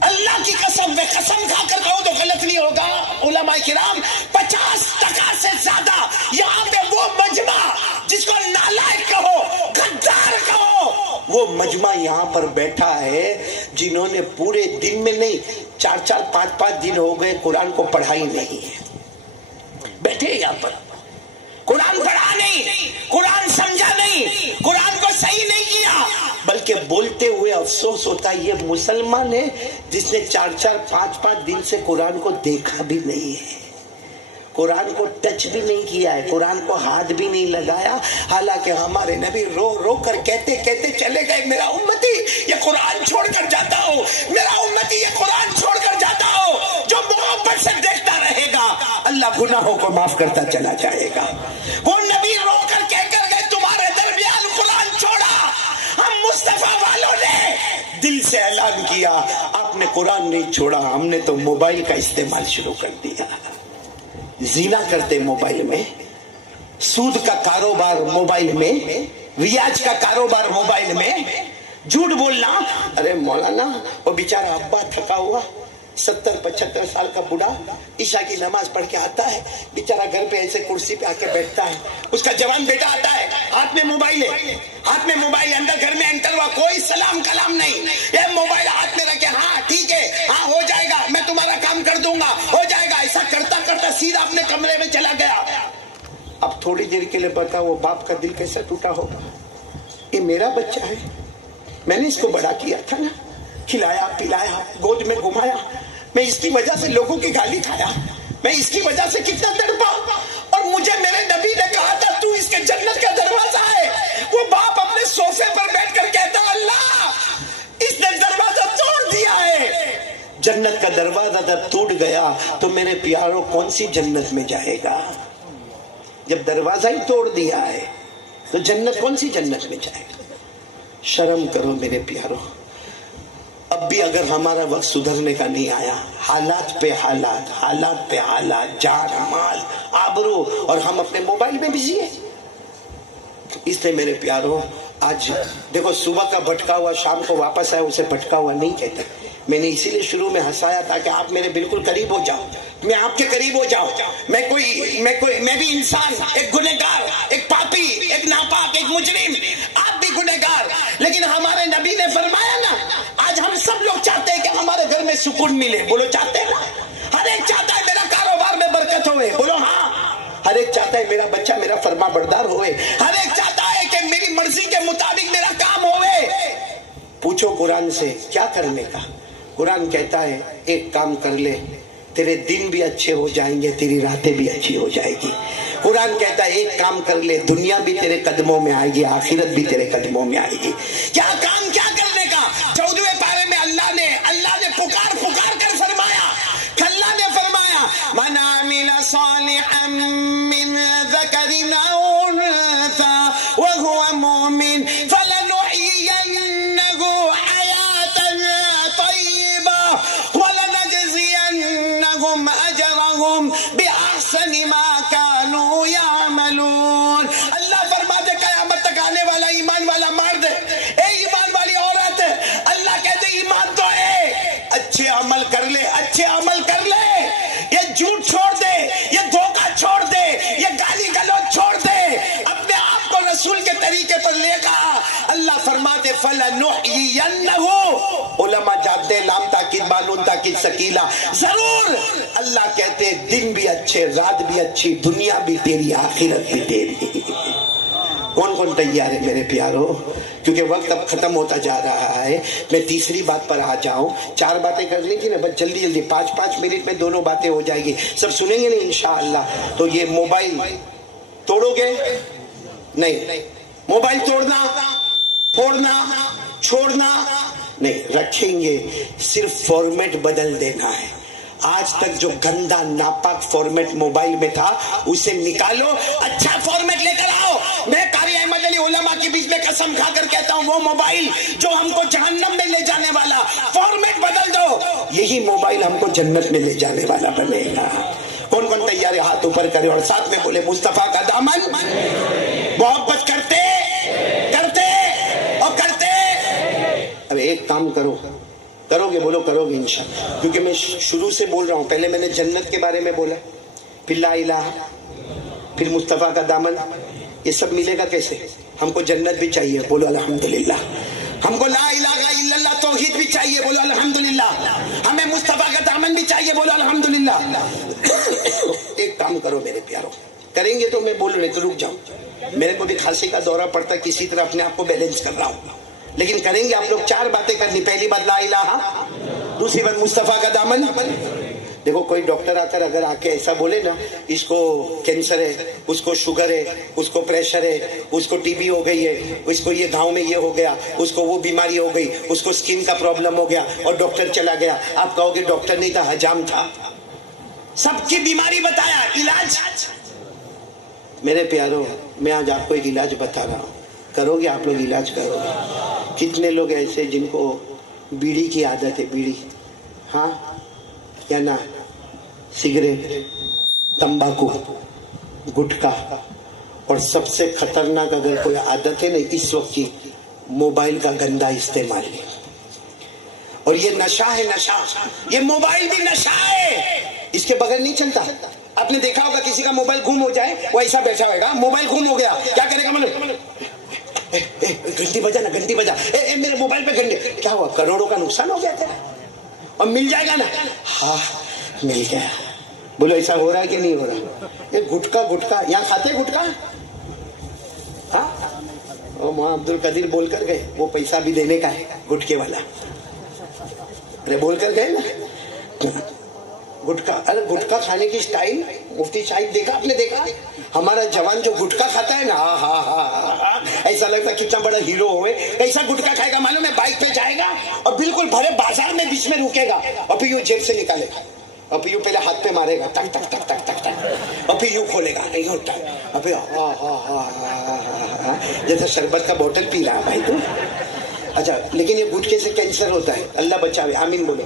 اللہ کی قسم, میں قسم کھا کر کہوں تو غلط نہیں ہوگا, علماء کرام 50% سے زیادہ یہاں پہ وہ مجمع جس کو نالائق کہو, غدار کہو, وہ مجمع یہاں پر بیٹھا ہے جنہوں نے پورے دن میں نہیں 4-4 5-5 دن ہو گئے قرآن کو پڑھا ہی نہیں ہے. بیٹھے یہاں پر قرآن پڑھا نہیں, قرآن سمجھا نہیں, قرآن کو صحیح نہیں کیا, بلکہ بولتے ہوئے افسوس ہوتا ہے یہ مسلمان ہے جس نے 4-4 5-5 دن سے قرآن کو دیکھا بھی نہیں ہے, قرآن کو ٹچ بھی نہیں کیا ہے, قرآن کو ہاتھ بھی نہیں لگایا. حالانکہ ہمارے نبی رو رو کر کہتے کہتے چلے گئے, میرا امتی یہ قرآن چھوڑ کر جاتا ہو, میرا امتی یہ قرآن چھوڑ کر جاتا ہو, جو محبت سے دیکھتا رہے گا اللہ گناہوں کو معاف کرتا چلا جائے گا. وہ نبی رو کر کہہ کر گئے تمہارے درمیان قرآن چھوڑا, ہم مصطفیٰ والوں نے دل سے اعلان کیا آپ نے قرآن نہیں چھوڑا, ہم نے تو موبائل کا استعمال شروع کر دیا. زنا کرتے موبائل میں, سود کا کاروبار موبائل میں, ریاض کا کاروبار موبائل میں, جھوٹ بولنا. ارے مولانا وہ بیچارہ ابا تھکا ہوا 70-75 سال کا بوڑھا عشاء کی نماز پڑھ کے آتا ہے, بیچارہ گھر پہ ایسے کرسی پہ آ کے بیٹھتا ہے, اس کا جوان بیٹا آتا ہے, ہاتھ میں موبائل ہے, ہاتھ میں موبائل, اندر گھر میں انٹر ہوا, کوئی سلام کلام نہیں, یہ موبائل ہاتھ میں رکھے, ہاں ٹھیک ہے, ہاں ہو جائے گا, میں تمہارا کام کر دوں گا, ہو جائے گا, ایسا کرتا کرتا سیدھا اپنے کمرے میں چلا گیا. اب تھوڑی دیر کے لیے بتا وہ باپ کا دل کیسا ٹوٹا ہوگا, یہ میرا بچہ ہے, میں نے اس کو بڑا کیا تھا نا, کھلایا پلایا, گود میں گھمایا, میں اس کی وجہ سے لوگوں کی گالی کھایا, میں اس کی وجہ سے کتنا تڑپا, اور مجھے میرے نبی نے کہا تھا تو اس کے جنت کا دروازہ ہے. وہ باپ اپنے صوفے پر بیٹھ کر کہتا اللہ اس نے دروازہ توڑ دیا ہے. جنت کا دروازہ جب ٹوٹ گیا تو میرے پیاروں کون سی جنت میں جائے گا؟ جب دروازہ ہی توڑ دیا ہے تو جنت کون سی جنت میں جائے گا؟ شرم کرو میرے پیاروں. اب بھی اگر ہمارا وقت سدھرنے کا نہیں آیا, حالات پہ حالات, حالات پہ حالات, جان مال آبرو, اور ہم اپنے موبائل میں بزی ہیں. اس لیے میرے پیاروں آج دیکھو صبح کا بھٹکا ہوا شام کو واپس آیا اسے بھٹکا ہوا نہیں کہتے. میں نے اسی لیے شروع میں ہنسایا تھا کہ آپ میرے بالکل قریب ہو جاؤ, میں آپ کے قریب ہو جاؤ. میں بھی انسان, ایک گنہگار, ایک پاپی, ایک ناپاک, ایک مجرم, آپ بھی گنہگار. لیکن ہمارے نبی نے فرمایا نا, آج ہم سب لوگ چاہتے ہیں کہ ہمارے گھر میں سکون ملے. بولو چاہتے ہیں نا؟ ہر ایک چاہتا ہے میرا کاروبار میں برکت ہوئے. بولو ہاں. ہر ایک چاہتا ہے میرا بچہ میرا فرما بردار ہوئے. ہر ایک چاہتا ہے کہ میری مرضی کے مطابق میرا کام ہوئے. پوچھو قرآن سے کیا کرنے کا. قرآن کہتا ہے ایک کام کر لے, تیرے دن بھی اچھے ہو جائیں گے, تیری راتیں بھی اچھی ہو جائے گی. قرآن کہتا ہے ایک کام کر لے, دنیا بھی تیرے قدموں میں آئے گی, آخرت بھی تیرے قدموں میں آئے گی. کیا کام کیا کرنے کا؟ 14ویں پارے میں اللہ نے پکار کر فرمایا, اللہ نے فرمایا من عمل صالحا من ذکر او انثى وهو مؤمن فلنحيينه حياة طيبة ولنجزينهم اجرهم باحسن ما كانوا يعملون. اللہ فرماتے قیامت تک آنے والا ایمان والا مرد, اے ایمان والی عورت, اچھے عمل کر لے، اچھے عمل کر لے، یہ جھوٹ چھوڑ دے، یہ دھوکہ چھوڑ دے، یہ گالی گلوچ چھوڑ دے، اپنے آپ کو رسول کے طریقے پر لے گا۔ اللہ فرماتے فَلَنُحْيِيَنَّهُ، علماء جانتے لام تاکید بانون تاکید سکیلا، ضرور اللہ کہتے دن بھی اچھے، رات بھی اچھی، دنیا بھی تیری، آخرت بھی تیری۔ کون کون تیار ہے میرے پیارو؟ کیونکہ وقت اب ختم ہوتا جا رہا ہے، میں تیسری بات پر آ جاؤں۔ 4 باتیں کر لیں گی نا، بس جلدی جلدی 5 منٹ میں دونوں باتیں ہو جائے گی، سب سنیں گے نہیں انشاءاللہ۔ تو یہ موبائل توڑو گے نہیں، موبائل توڑنا، پھوڑنا، چھوڑنا نہیں، رکھیں گے، صرف فارمیٹ بدل دینا ہے۔ آج تک جو گندا ناپاک فارمیٹ موبائل میں تھا اسے نکالو، اچھا فارمیٹ لے کر آؤ۔ میں قاری احمد علی علماء کے بیچ میں قسم کھا کر کہتا ہوں، وہ موبائل جو ہم کو جہنم میں لے جانے والا، فارمیٹ بدل دو، یہی موبائل ہم کو جنت میں لے جانے والا بنے گا۔ کون کون تیار ہے؟ ہاتھ اوپر کرے اور ساتھ میں بولے مصطفیٰ کا دامن محبت کرتے کرتے اور کرتے۔ اب ایک کام کرو گے، بولو کرو گے انشاءاللہ، کیونکہ میں شروع سے بول رہا ہوں، پہلے میں نے جنت کے بارے میں بولا، پھر لا الہ، پھر مصطفیٰ کا دامن، یہ سب ملے گا کیسے؟ ہم کو جنت بھی چاہیے، بولو الحمدللہ، ہم کو لا الہ الا اللہ توحید بھی چاہیے، بولو الحمدللہ، ہمیں مصطفیٰ کا دامن بھی چاہیے، بولو الحمدللہ۔ ایک کام کرو میرے پیارو، کریں گے تو میں بول رہے تو رک جاؤں، میرے کو بھی کھانسی کا دورہ پڑتا، کسی طرح اپنے آپ کو بیلنس کر رہا ہوں، لیکن کریں گے آپ لوگ۔ 4 باتیں کرنی، پہلی بات لا الہ، دوسری بات مصطفیٰ کا دامن۔ دیکھو کوئی ڈاکٹر اگر آ کے ایسا بولے نا، اس کو کینسر ہے، اس کو شوگر ہے، اس کو پریشر ہے، اس کو ٹی بی ہو گئی ہے، اس کو یہ گھاؤں میں یہ ہو گیا، اس کو وہ بیماری ہو گئی، اس کو سکن کا پرابلم ہو گیا اور ڈاکٹر چلا گیا، آپ کہو گے ڈاکٹر نہیں تھا، حجام تھا، سب کی بیماری بتایا، علاج۔ میرے پیارو، میں آج آپ کو ایک علاج بتا رہا ہوں، کرو گے آپ لوگ؟ علاج کرو گے؟ کتنے لوگ ایسے جن کو بیڑی کی عادت ہے؟ بیڑی، ہاں یا نہ؟ سگریٹ، تمباکو، گٹکا، اور سب سے خطرناک اگر کوئی عادت ہے نا اس وقت کی، موبائل کا گندا استعمال ہے۔ اور یہ نشہ ہے، نشہ، یہ موبائل بھی نشہ ہے، اس کے بغیر نہیں چلتا۔ آپ نے دیکھا ہوگا کسی کا موبائل گم ہو جائے، وہ ایسا بیٹھا ہوئے گا، موبائل گم ہو گیا، کیا کرے گا؟ گھنٹی بجا نا، گھنٹی بجا، میرے موبائل پہ گھنٹی، کیا ہوا؟ کروڑوں کا نقصان ہو گیا تیرا، اور مل جائے گا نا؟ ہاں مل گیا۔ بولو ایسا ہو رہا ہے کہ نہیں ہو رہا؟ یہ گٹکا یہاں کھاتے گٹکا؟ ہاں، وہاں عبد القدیر بول کر گئے، وہ پیسہ بھی دینے کا ہے گٹکے والا، ارے بول کر گئے نا گٹکا۔ ارے گٹکا کھانے کی سٹائل مفتی شاہد دیکھا آپ نے؟ دیکھا ہمارا جوان جو گٹکا کھاتا ہے نا، ایسا لگتا کتنا بڑا ہیرو ہوئے۔ ایسا گٹکا کھائے گا معلوم ہے؟ بائک پہ جائے گا اور بالکل بھرے بازار میں بیچ میں رکے گا، اور پھر یوں جیب سے نکالے گا، اور پھر یوں پہلے ہاتھ پہ مارے گا، ٹک ٹک ٹک ٹک ٹک ٹک، اور پھر یوں کھولے گا، نہیں ہوتا، اور پھر جیسا شربت کا بوتل پی رہا بھائی تو۔ اچھا، لیکن یہ گٹکے سے کینسر ہوتا ہے، اللہ بچاوے، آمین بولو۔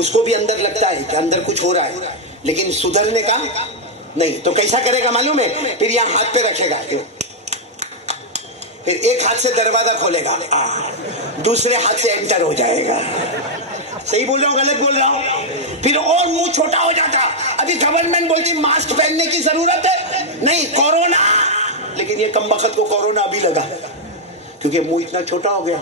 اس کو بھی اندر لگتا ہے کہ اندر کچھ ہو رہا ہے، لیکن سدھرنے کا نہیں، تو کیسا کرے گا معلوم ہے؟ پھر یہاں ہاتھ پہ رکھے گا، پھر ایک ہاتھ سے دروازہ کھولے گا، دوسرے ہاتھ سے انٹر ہو جائے گا۔ صحیح بول رہا ہوں غلط بول رہا ہوں؟ پھر اور منہ چھوٹا ہو جاتا۔ ابھی گورنمنٹ بولتی ماسک پہننے کی ضرورت ہے نہیں، کورونا، لیکن یہ کمبخت کو کورونا ابھی لگا کیونکہ منہ اتنا چھوٹا ہو گیا۔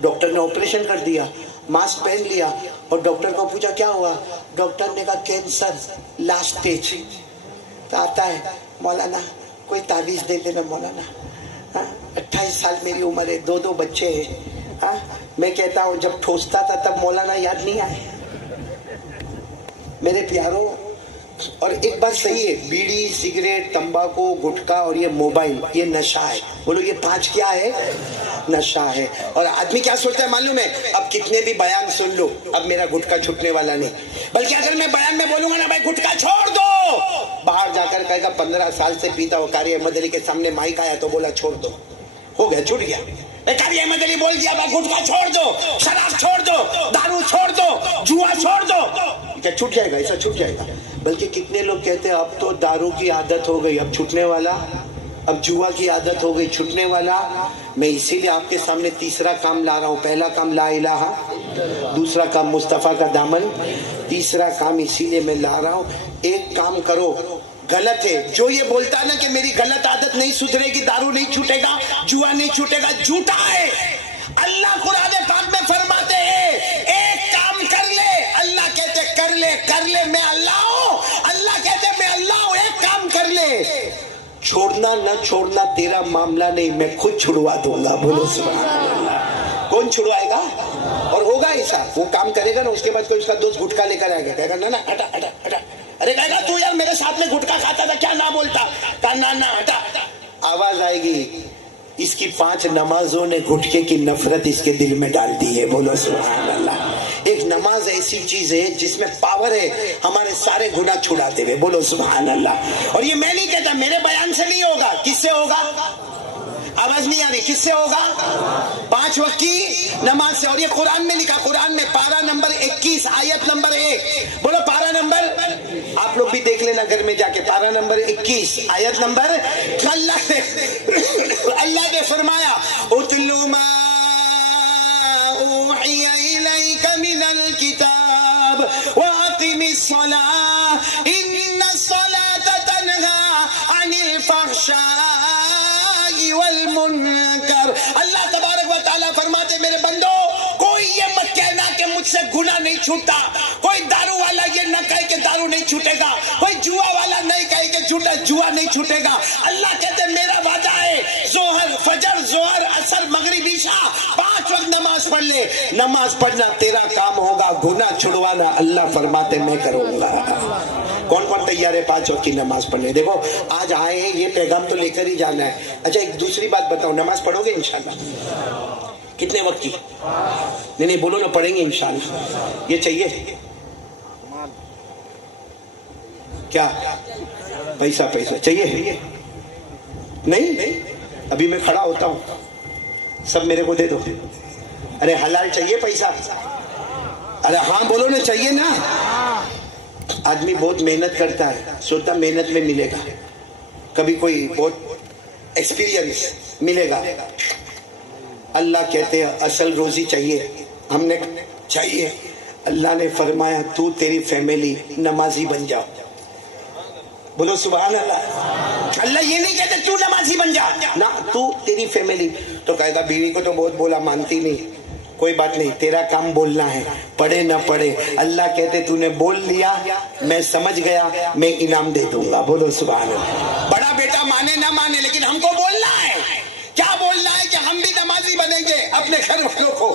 ڈاکٹر نے آپریشن کر دیا، ماسک پہن لیا، اور ڈاکٹر کو پوچھا کیا ہوا؟ ڈاکٹر نے کہا کینسر لاسٹ اسٹیج۔ تو آتا ہے مولانا کوئی تعویذ دے دینا مولانا، 28 سال میری عمر ہے، 2 بچے ہیں۔ میں کہتا ہوں جب ٹھوستا تھا تب مولانا یاد نہیں آئے؟ میرے پیاروں، اور ایک بات صحیح ہے، بیڑی، سگریٹ، تمباکو، گٹکا اور یہ موبائل، یہ نشہ ہے۔ بولو یہ 5 کیا ہے؟ نشہ ہے۔ اور آدمی کیا سوچتا ہے معلوم ہے؟ اب کتنے بھی بیان سن لو، اب میرا گٹکا چھوٹنے والا نہیں، بلکہ اگر میں بیان میں بولوں گا نا بھائی گٹکا چھوڑ دو، باہر جا کر کہے گا 15 سال سے پیتا ہو، قاری احمد علی کے سامنے مائک آیا تو بولا چھوڑ دو، ہو گیا، چھوٹ گیا۔ قاری احمد علی بول دیا بھائی گٹکا چھوڑ دو، شراب چھوڑ دو، دارو چھوڑ دو، جوا چھوڑ دو، کیا چھوٹ جائے گا؟ ایسا چھوٹ جائے گا؟ بلکہ کتنے لوگ کہتے ہیں اب تو دارو کی عادت ہو گئی، اب چھوٹنے والا، اب جوا کی عادت ہو گئی، چھوٹنے والا۔ میں اسی لیے آپ کے سامنے تیسرا کام لا رہا ہوں۔ پہلا کام لا الہ دوسرا کام مصطفیٰ کا دامن، تیسرا کام اسی لیے میں لا رہا ہوں، ایک کام کرو، غلط ہے جو یہ بولتا ہے نا کہ میری غلط عادت نہیں سدھرے گی، دارو نہیں چھوٹے گا، جوا نہیں چھوٹے گا، جھوٹا ہے۔ اللہ قرآن پاک میں فرماتے ہیں ایک کام کر لے، اللہ کہتے کر لے میں اللہ ہوں، اللہ کہتے میں اللہ ہوں، ایک کام کر لے، چھوڑنا نہ چھوڑنا تیرا معاملہ نہیں، میں خود چھڑوا دوں گا۔ بولو سبحان اللہ۔ کون چھڑوائے گا؟ اور ہوگا ایسا، وہ کام کرے گا نا، اس کے بعد کوئی اس کا دوست گٹکا لے کر آئے گا، کہے گا نا ہٹا ہٹا ہٹا، ارے کہے گا تو یار میرے ساتھ میں گٹکا کھاتا تھا کیا نہ بولتا، کہا نا ہٹا، آواز آئے گی، اس کی 5 نمازوں نے گھٹکے کی نفرت اس کے دل میں ڈال دی ہے۔ بولو سبحان اللہ۔ ایک نماز ایسی چیز ہے جس میں پاور ہے ہمارے سارے گناہ چھڑاتے ہوئے۔ بولو سبحان اللہ۔ اور یہ میں نہیں کہتا، میرے بیان سے نہیں ہوگا، کس سے ہوگا؟ آواز نہیں آ رہی، کس سے ہوگا؟ 5 وقت کی نماز سے۔ اور یہ قرآن میں لکھا، قرآن میں پارہ نمبر 21 آیت نمبر 1، بولو پارہ نمبر، آپ لوگ بھی دیکھ لینا گھر میں جا کے، پارہ نمبر 21 آیت نمبر، اللہ نے فرمایا اتلو ما اوحی الیک من الکتاب واقم الصلاۃ ان الصلاۃ تنہی عن الفحشاء والمنکر۔ اللہ تبارک و تعالیٰ فرماتے میرے بندو، کوئی یہ مت کہنا کہ مجھ سے گناہ نہیں چھوٹتا، کوئی دارو والا یہ نہ کہے کہ دارو نہیں چھوٹے گا، کوئی جوا والا نہیں کہے کہ جوا نہیں چھوٹے گا۔ اللہ کہتے میرا وعدہ ہے، ظہر فجر ظہر عصر مغرب عشاء 5 وقت نماز پڑھ لے، نماز پڑھنا تیرا کام ہوگا، گناہ چھڑوانا اللہ فرماتے میں کروں گا۔ کون کون تیار ہے 5 وقت کی نماز پڑھنے؟ دیکھو آج آئے ہیں، یہ پیغام تو لے کر ہی جانا ہے۔ اچھا ایک دوسری بات بتاؤ، نماز پڑھو گے انشاءاللہ؟ کتنے وقت کی؟ نہیں بولو نا، پڑھیں گے انشاءاللہ۔ یہ چاہیے کیا؟ پیسہ چاہیے؟ نہیں، ابھی میں کھڑا ہوتا ہوں، سب میرے کو دے دو۔ ارے حلال چاہیے پیسہ؟ ارے ہاں بولو نا، چاہیے نا۔ آدمی بہت محنت کرتا ہے، سوچتا محنت میں ملے گا، کبھی کوئی بہت ایکسپیرینس ملے گا۔ اللہ کہتے ہیں اصل روزی چاہیے، ہم نے چاہیے، اللہ نے فرمایا تو تیری فیملی نمازی بن جاؤ۔ بولو سبحان اللہ۔ اللہ یہ نہیں کہتے تو نمازی بن جا، نہ تو تیری فیملی۔ تو کہے گا بیوی کو تو بہت بولا، مانتی نہیں، کوئی بات نہیں، تیرا کام بولنا ہے، پڑھے نہ پڑھے۔ اللہ کہتے تو نے بول لیا، میں سمجھ گیا، میں انعام دے دوں گا۔ بولو سبحان اللہ۔ بڑا بیٹا مانے نہ مانے، لیکن ہم کو بولنا ہے۔ کیا بولنا ہے؟ کہ ہم بھی نمازی بنیں گے، اپنے گھر والوں کو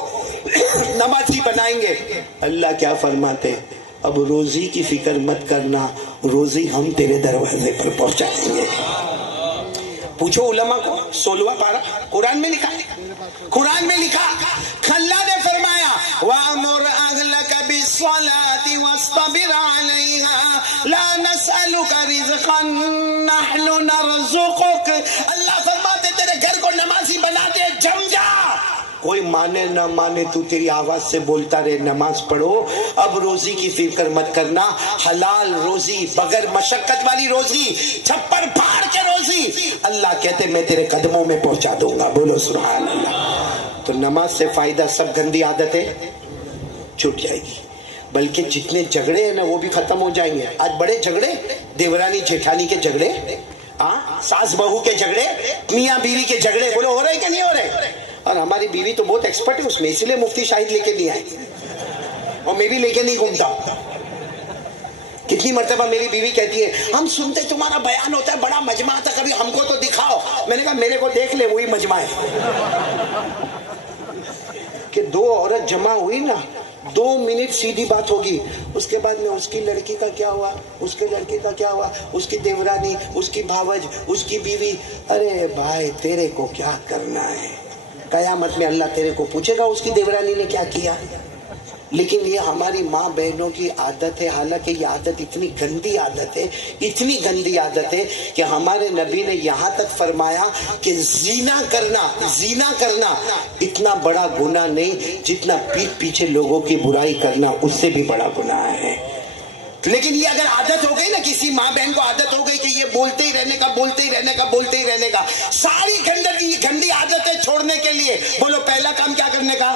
نمازی بنائیں گے۔ اللہ کیا فرماتے؟ اب روزی کی فکر مت کرنا، روزی ہم تیرے دروازے پر پہنچائیں گے۔ پوچھو علماء کو، 16واں پارہ قرآن میں لکھا، قرآن میں لکھا، اللہ نے فرمایا وَأَمُرْ أَهْلَكَ بِالصَّلَاةِ وَاصْطَبِرْ عَلَيْهَا لَا نَسْأَلُكَ رِزْقًا نَحْنُ نَرْزُقُكَ۔ اللہ فرماتے تیرے گھر کو نمازی بنا دے، جم جا، کوئی مانے نہ مانے تو تیری آواز سے بولتا رہے، نماز پڑھو۔ اب روزی کی فکر مت کرنا، حلال روزی، بغیر مشقت والی روزی، چھپر پھاڑ کے روزی، اللہ کہتے میں تیرے قدموں میں پہنچا دوں گا۔ بولو سبحان اللہ۔ تو نماز سے فائدہ، سب گندی عادتیں چھوٹ جائے گی، بلکہ جتنے جھگڑے ہیں نا وہ بھی ختم ہو جائیں گے۔ آج بڑے جھگڑے، دیورانی جیٹھانی کے جھگڑے، ساس بہو کے جھگڑے، میاں بیوی کے جھگڑے، بولو ہو رہے کہ نہیں ہو رہے؟ اور ہماری بیوی تو بہت ایکسپرٹ ہے اس میں، اسی لیے مفتی شاہد لے کے نہیں آئے، اور میں بھی لے کے نہیں گھومتا۔ کتنی مرتبہ میری بیوی کہتی ہے ہم سنتے تمہارا بیان ہوتا ہے، بڑا مجمع تھا، کبھی ہم کو تو دکھاؤ۔ میں نے کہا میرے کو دیکھ لے، وہی مجمع ہے۔ کہ 2 عورت جمع ہوئی نا، 2 منٹ سیدھی بات ہوگی، اس کے بعد میں اس کی لڑکی کا کیا ہوا، اس کے لڑکی کا کیا ہوا، اس کی دیورانی، اس کی بھاوج، اس کی بیوی۔ ارے بھائی تیرے کو کیا کرنا ہے؟ قیامت میں اللہ تیرے کو پوچھے گا اس کی دیورانی نے کیا کیا۔ لیکن یہ ہماری ماں بہنوں کی عادت ہے، حالانکہ یہ عادت اتنی گندی عادت ہے، اتنی گندی عادت ہے کہ ہمارے نبی نے یہاں تک فرمایا کہ زنا کرنا اتنا بڑا گناہ نہیں جتنا پیٹھ پیچھے لوگوں کی برائی کرنا، اس سے بھی بڑا گناہ ہے۔ لیکن یہ اگر عادت ہو گئی نا، کسی ماں بہن کو عادت ہو گئی کہ یہ بولتے ہی رہنے کا، ساری گندی عادتیں چھوڑنے کے لیے بولو پہلا کام کیا کرنے کا؟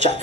4।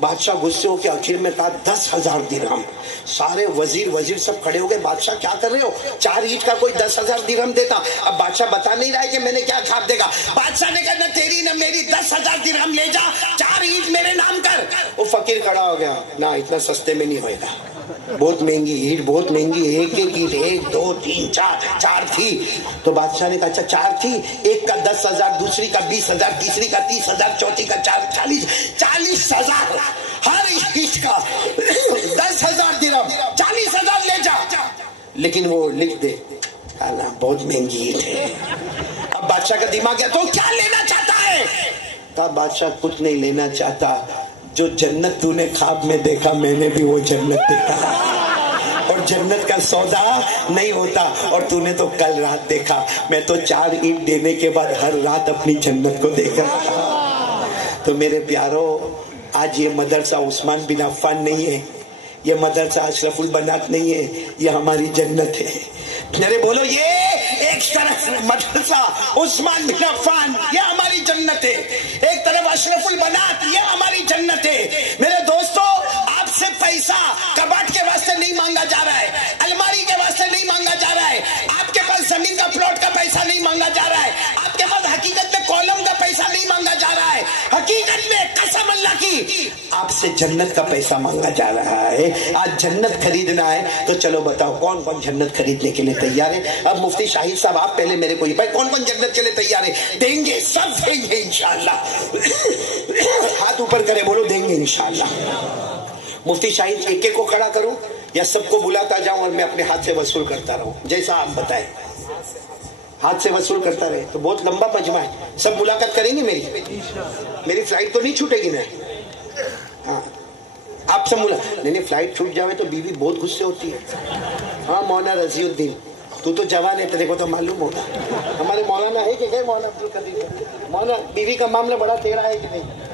بادشاہ غصے ہو کے آخر میں کہا 10,000 درہم. سارے وزیر سب کھڑے ہو گئے. بادشاہ کیا کر رہے ہو؟ 4 اینٹ کا کوئی 10,000 درہم دیتا. اب بادشاہ بتا نہیں رہا ہے کہ میں نے کیا خواب دیکھا. بادشاہ نے کہا نہ تیری نہ میری 10,000 درہم لے جا, 4 اینٹ میرے نام کر. وہ فقیر کھڑا ہو گیا, نہ اتنا سستے میں نہیں ہوئے گا, بہت مہنگی اینٹ, بہت مہنگی. ایک اینٹ 1 2 3 4 تھی. تو بادشاہ نے کہا اچھا 4 تھی, ایک کا 10,000, دوسری کا 20,000, تیسری کا 30,000, چوتھی کا 40,000. ہر اینٹ کا 10,000 درہم, 40,000 لے جا. لیکن وہ لکھ دے, کہا بہت مہنگی اینٹ ہے. اب بادشاہ کا دماغ گیا, تو کیا لینا چاہتا ہے؟ کہا بادشاہ کچھ نہیں لینا چاہتا, جو جنت تو نے خواب میں دیکھا میں نے بھی وہ جنت دیکھا, اور جنت کا سودا نہیں ہوتا, اور تو نے تو کل رات دیکھا. میں تو 4 اینٹ دینے کے بعد ہر رات اپنی جنت کو دیکھ رہا تھا. تو میرے پیارو, آج یہ مدرسہ عثمان بن عفان نہیں ہے, یہ مدرسہ اشرف البنات نہیں ہے, یہ ہماری جنت ہے. میرے بولو, یہ ایک طرف مدرسہ عثمان بن عفان, یہ ہماری جنت ہے. ایک طرف اشرف البنات, یہ ہماری جنت ہے. میرے دوستو, آپ سے پیسہ کباٹ کے واسطے نہیں مانگا جا رہا ہے, الماری کے واسطے نہیں مانگا جا رہا ہے, آپ کے پاس زمین کا پلاٹ کا پیسہ نہیں مانگا جا رہا ہے, آپ کے پاس حقیقت میں کالم کا پیسہ نہیں مانگا جا رہا ہے. حقیقت میں قسم اللہ کی آپ سے جنت کا پیسہ مانگا جا رہا ہے. آج جنت خریدنا ہے تو چلو بتاؤ کون کون جنت خریدنے کے لیے تیار ہے؟ اب مفتی شاہد صاحب آپ پہلے میرے کو یہ بھائی کون کون جنت کے لیے تیار ہے؟ دیں گے, سب دیں گے انشاءاللہ. ہاتھ اوپر کرے, بولو دیں گے انشاءاللہ. مفتی شاہد ایک ایک کو کھڑا کروں یا سب کو بلاتا جاؤں اور میں اپنے ہاتھ سے وصول کرتا رہوں؟ جیسا آپ بتائیں. ہاتھ سے وصول کرتا رہے تو بہت لمبا مجمع ہے, سب ملاقات کریں گے میری فلائٹ تو نہیں چھوٹے گی نا. ہاں آپ سے نہیں, فلائٹ چھوٹ جاوے تو بیوی بہت غصے ہوتی ہے. ہاں مولانا رضی الدین, تو جوان ہے, تیرے کو تو معلوم ہوگا. ہمارے مولانا ہے کہ مولانا عبد القدیر, مولانا بیوی کا معاملہ بڑا ٹیڑھا ہے کہ نہیں؟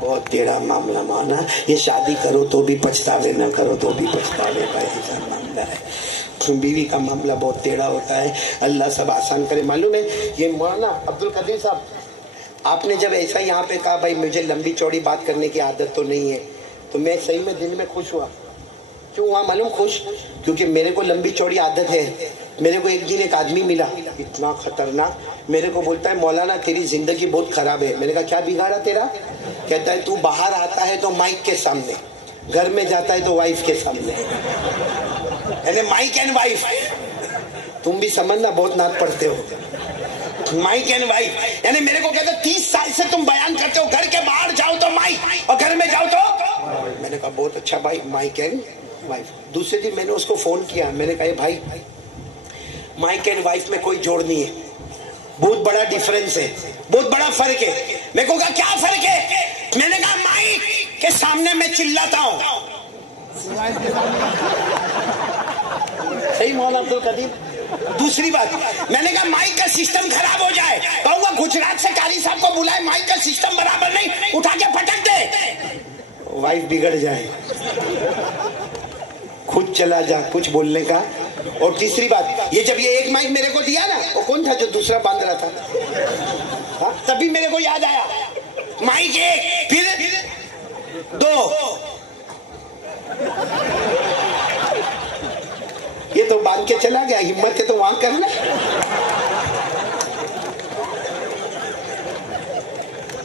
بہت ٹیڑھا معاملہ مولانا. یہ شادی کرو تو بھی پچھتاوے, نہ کرو تو بھی پچھتاوے کا ایسا معاملہ ہے. بیوی کا معاملہ بہت ٹیڑھا ہوتا ہے. اللہ سب آسان کرے. معلوم ہے یہ مولانا عبد القدیر صاحب, آپ نے جب ایسا یہاں پہ کہا بھائی مجھے لمبی چوڑی بات کرنے کی عادت تو نہیں ہے, تو میں صحیح میں دل میں خوش ہوا. کیوں ہوا معلوم خوش؟ کیونکہ میرے کو لمبی چوڑی عادت ہے. میرے کو ایک دن ایک آدمی ملا اتنا خطرناک, میرے کو بولتا ہے مولانا تیری زندگی بہت خراب ہے. میں نے کہا کیا بگاڑا تیرا؟ کہتا ہے تو باہر آتا ہے تو مائک کے سامنے, گھر میں جاتا ہے تو وائف کے سامنے, یعنی مائک اینڈ وائف. تم بھی سمجھنا بہت نعت پڑھتے ہو, مائک اینڈ وائف. یعنی میرے کو کہتا 30 سال سے تم بیان کرتے ہو گھر کے باہر جاؤ تو مائک اور گھر میں جاؤ تو. میں نے کہا بہت اچھا بھائی, مائک اینڈ وائف. دوسرے دن میں نے اس کو فون کیا, میں نے کہا بھائی مائک اینڈ وائف میں کوئی جوڑ نہیں ہے, بہت بڑا ڈیفرنس ہے, بہت بڑا فرق ہے. میں کو کہا کیا فرق ہے؟ میں نے کہا مائک کے سامنے میں چلاتا ہوں. صحیح مولانا عبد القدیر. دوسری بات, میں نے کہا مائک کا سسٹم خراب ہو جائے, کہوں گا گجرات سے قاری صاحب کو بلائے, مائک کا سسٹم برابر نہیں, اٹھا کے پٹک دے, وائف بگڑ جائے, خود چلا جا کچھ بولنے کا. اور تیسری بات, یہ جب یہ ایک مائک میرے کو دیا نا, وہ کون تھا جو دوسرا باندھ رہا تھا؟ تبھی میرے کو یاد آیا مائک ایک پھر 2, یہ تو باندھ کے چلا گیا, ہمت ہے تو وہاں کرنا.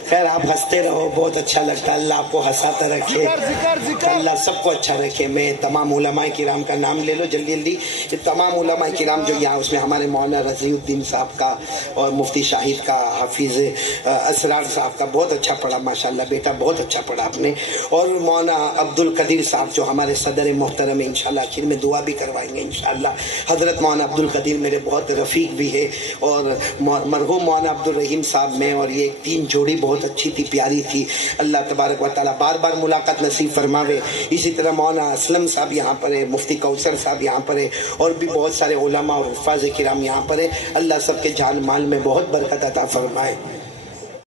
خیر آپ ہنستے رہو, بہت اچھا لگتا ہے. اللہ آپ کو ہنساتا رکھے, اللہ سب کو اچھا رکھے. میں تمام علماء کرام کا نام لے لو جلدی جلدی. یہ تمام علماء کرام جو یہاں, اس میں ہمارے مولانا رضی الدین صاحب کا اور مفتی شاہد کا, حافظ اسرار صاحب کا بہت اچھا پڑھا ماشاءاللہ, بیٹا بہت اچھا پڑھا آپ نے. اور مولانا عبد القدیر صاحب جو ہمارے صدر محترم ہیں, انشاءاللہ آخر میں دعا بھی کروائیں گے انشاءاللہ. حضرت مولانا عبد القدیر میرے بہت رفیق بھی ہے, اور مرحوم مولانا عبد الرحیم صاحب میں, اور یہ 3 جوڑی بہت اچھی تھی, پیاری تھی. اللہ تبارک و تعالیٰ بار بار ملاقات نصیب فرماوے. اسی طرح مولانا اسلم صاحب یہاں پر ہے, مفتی کوثر صاحب یہاں پر ہے, اور بھی بہت سارے علماء اور حفاظ کرام یہاں پر ہے. اللہ سب کے جان مال میں بہت برکت عطا فرمائے.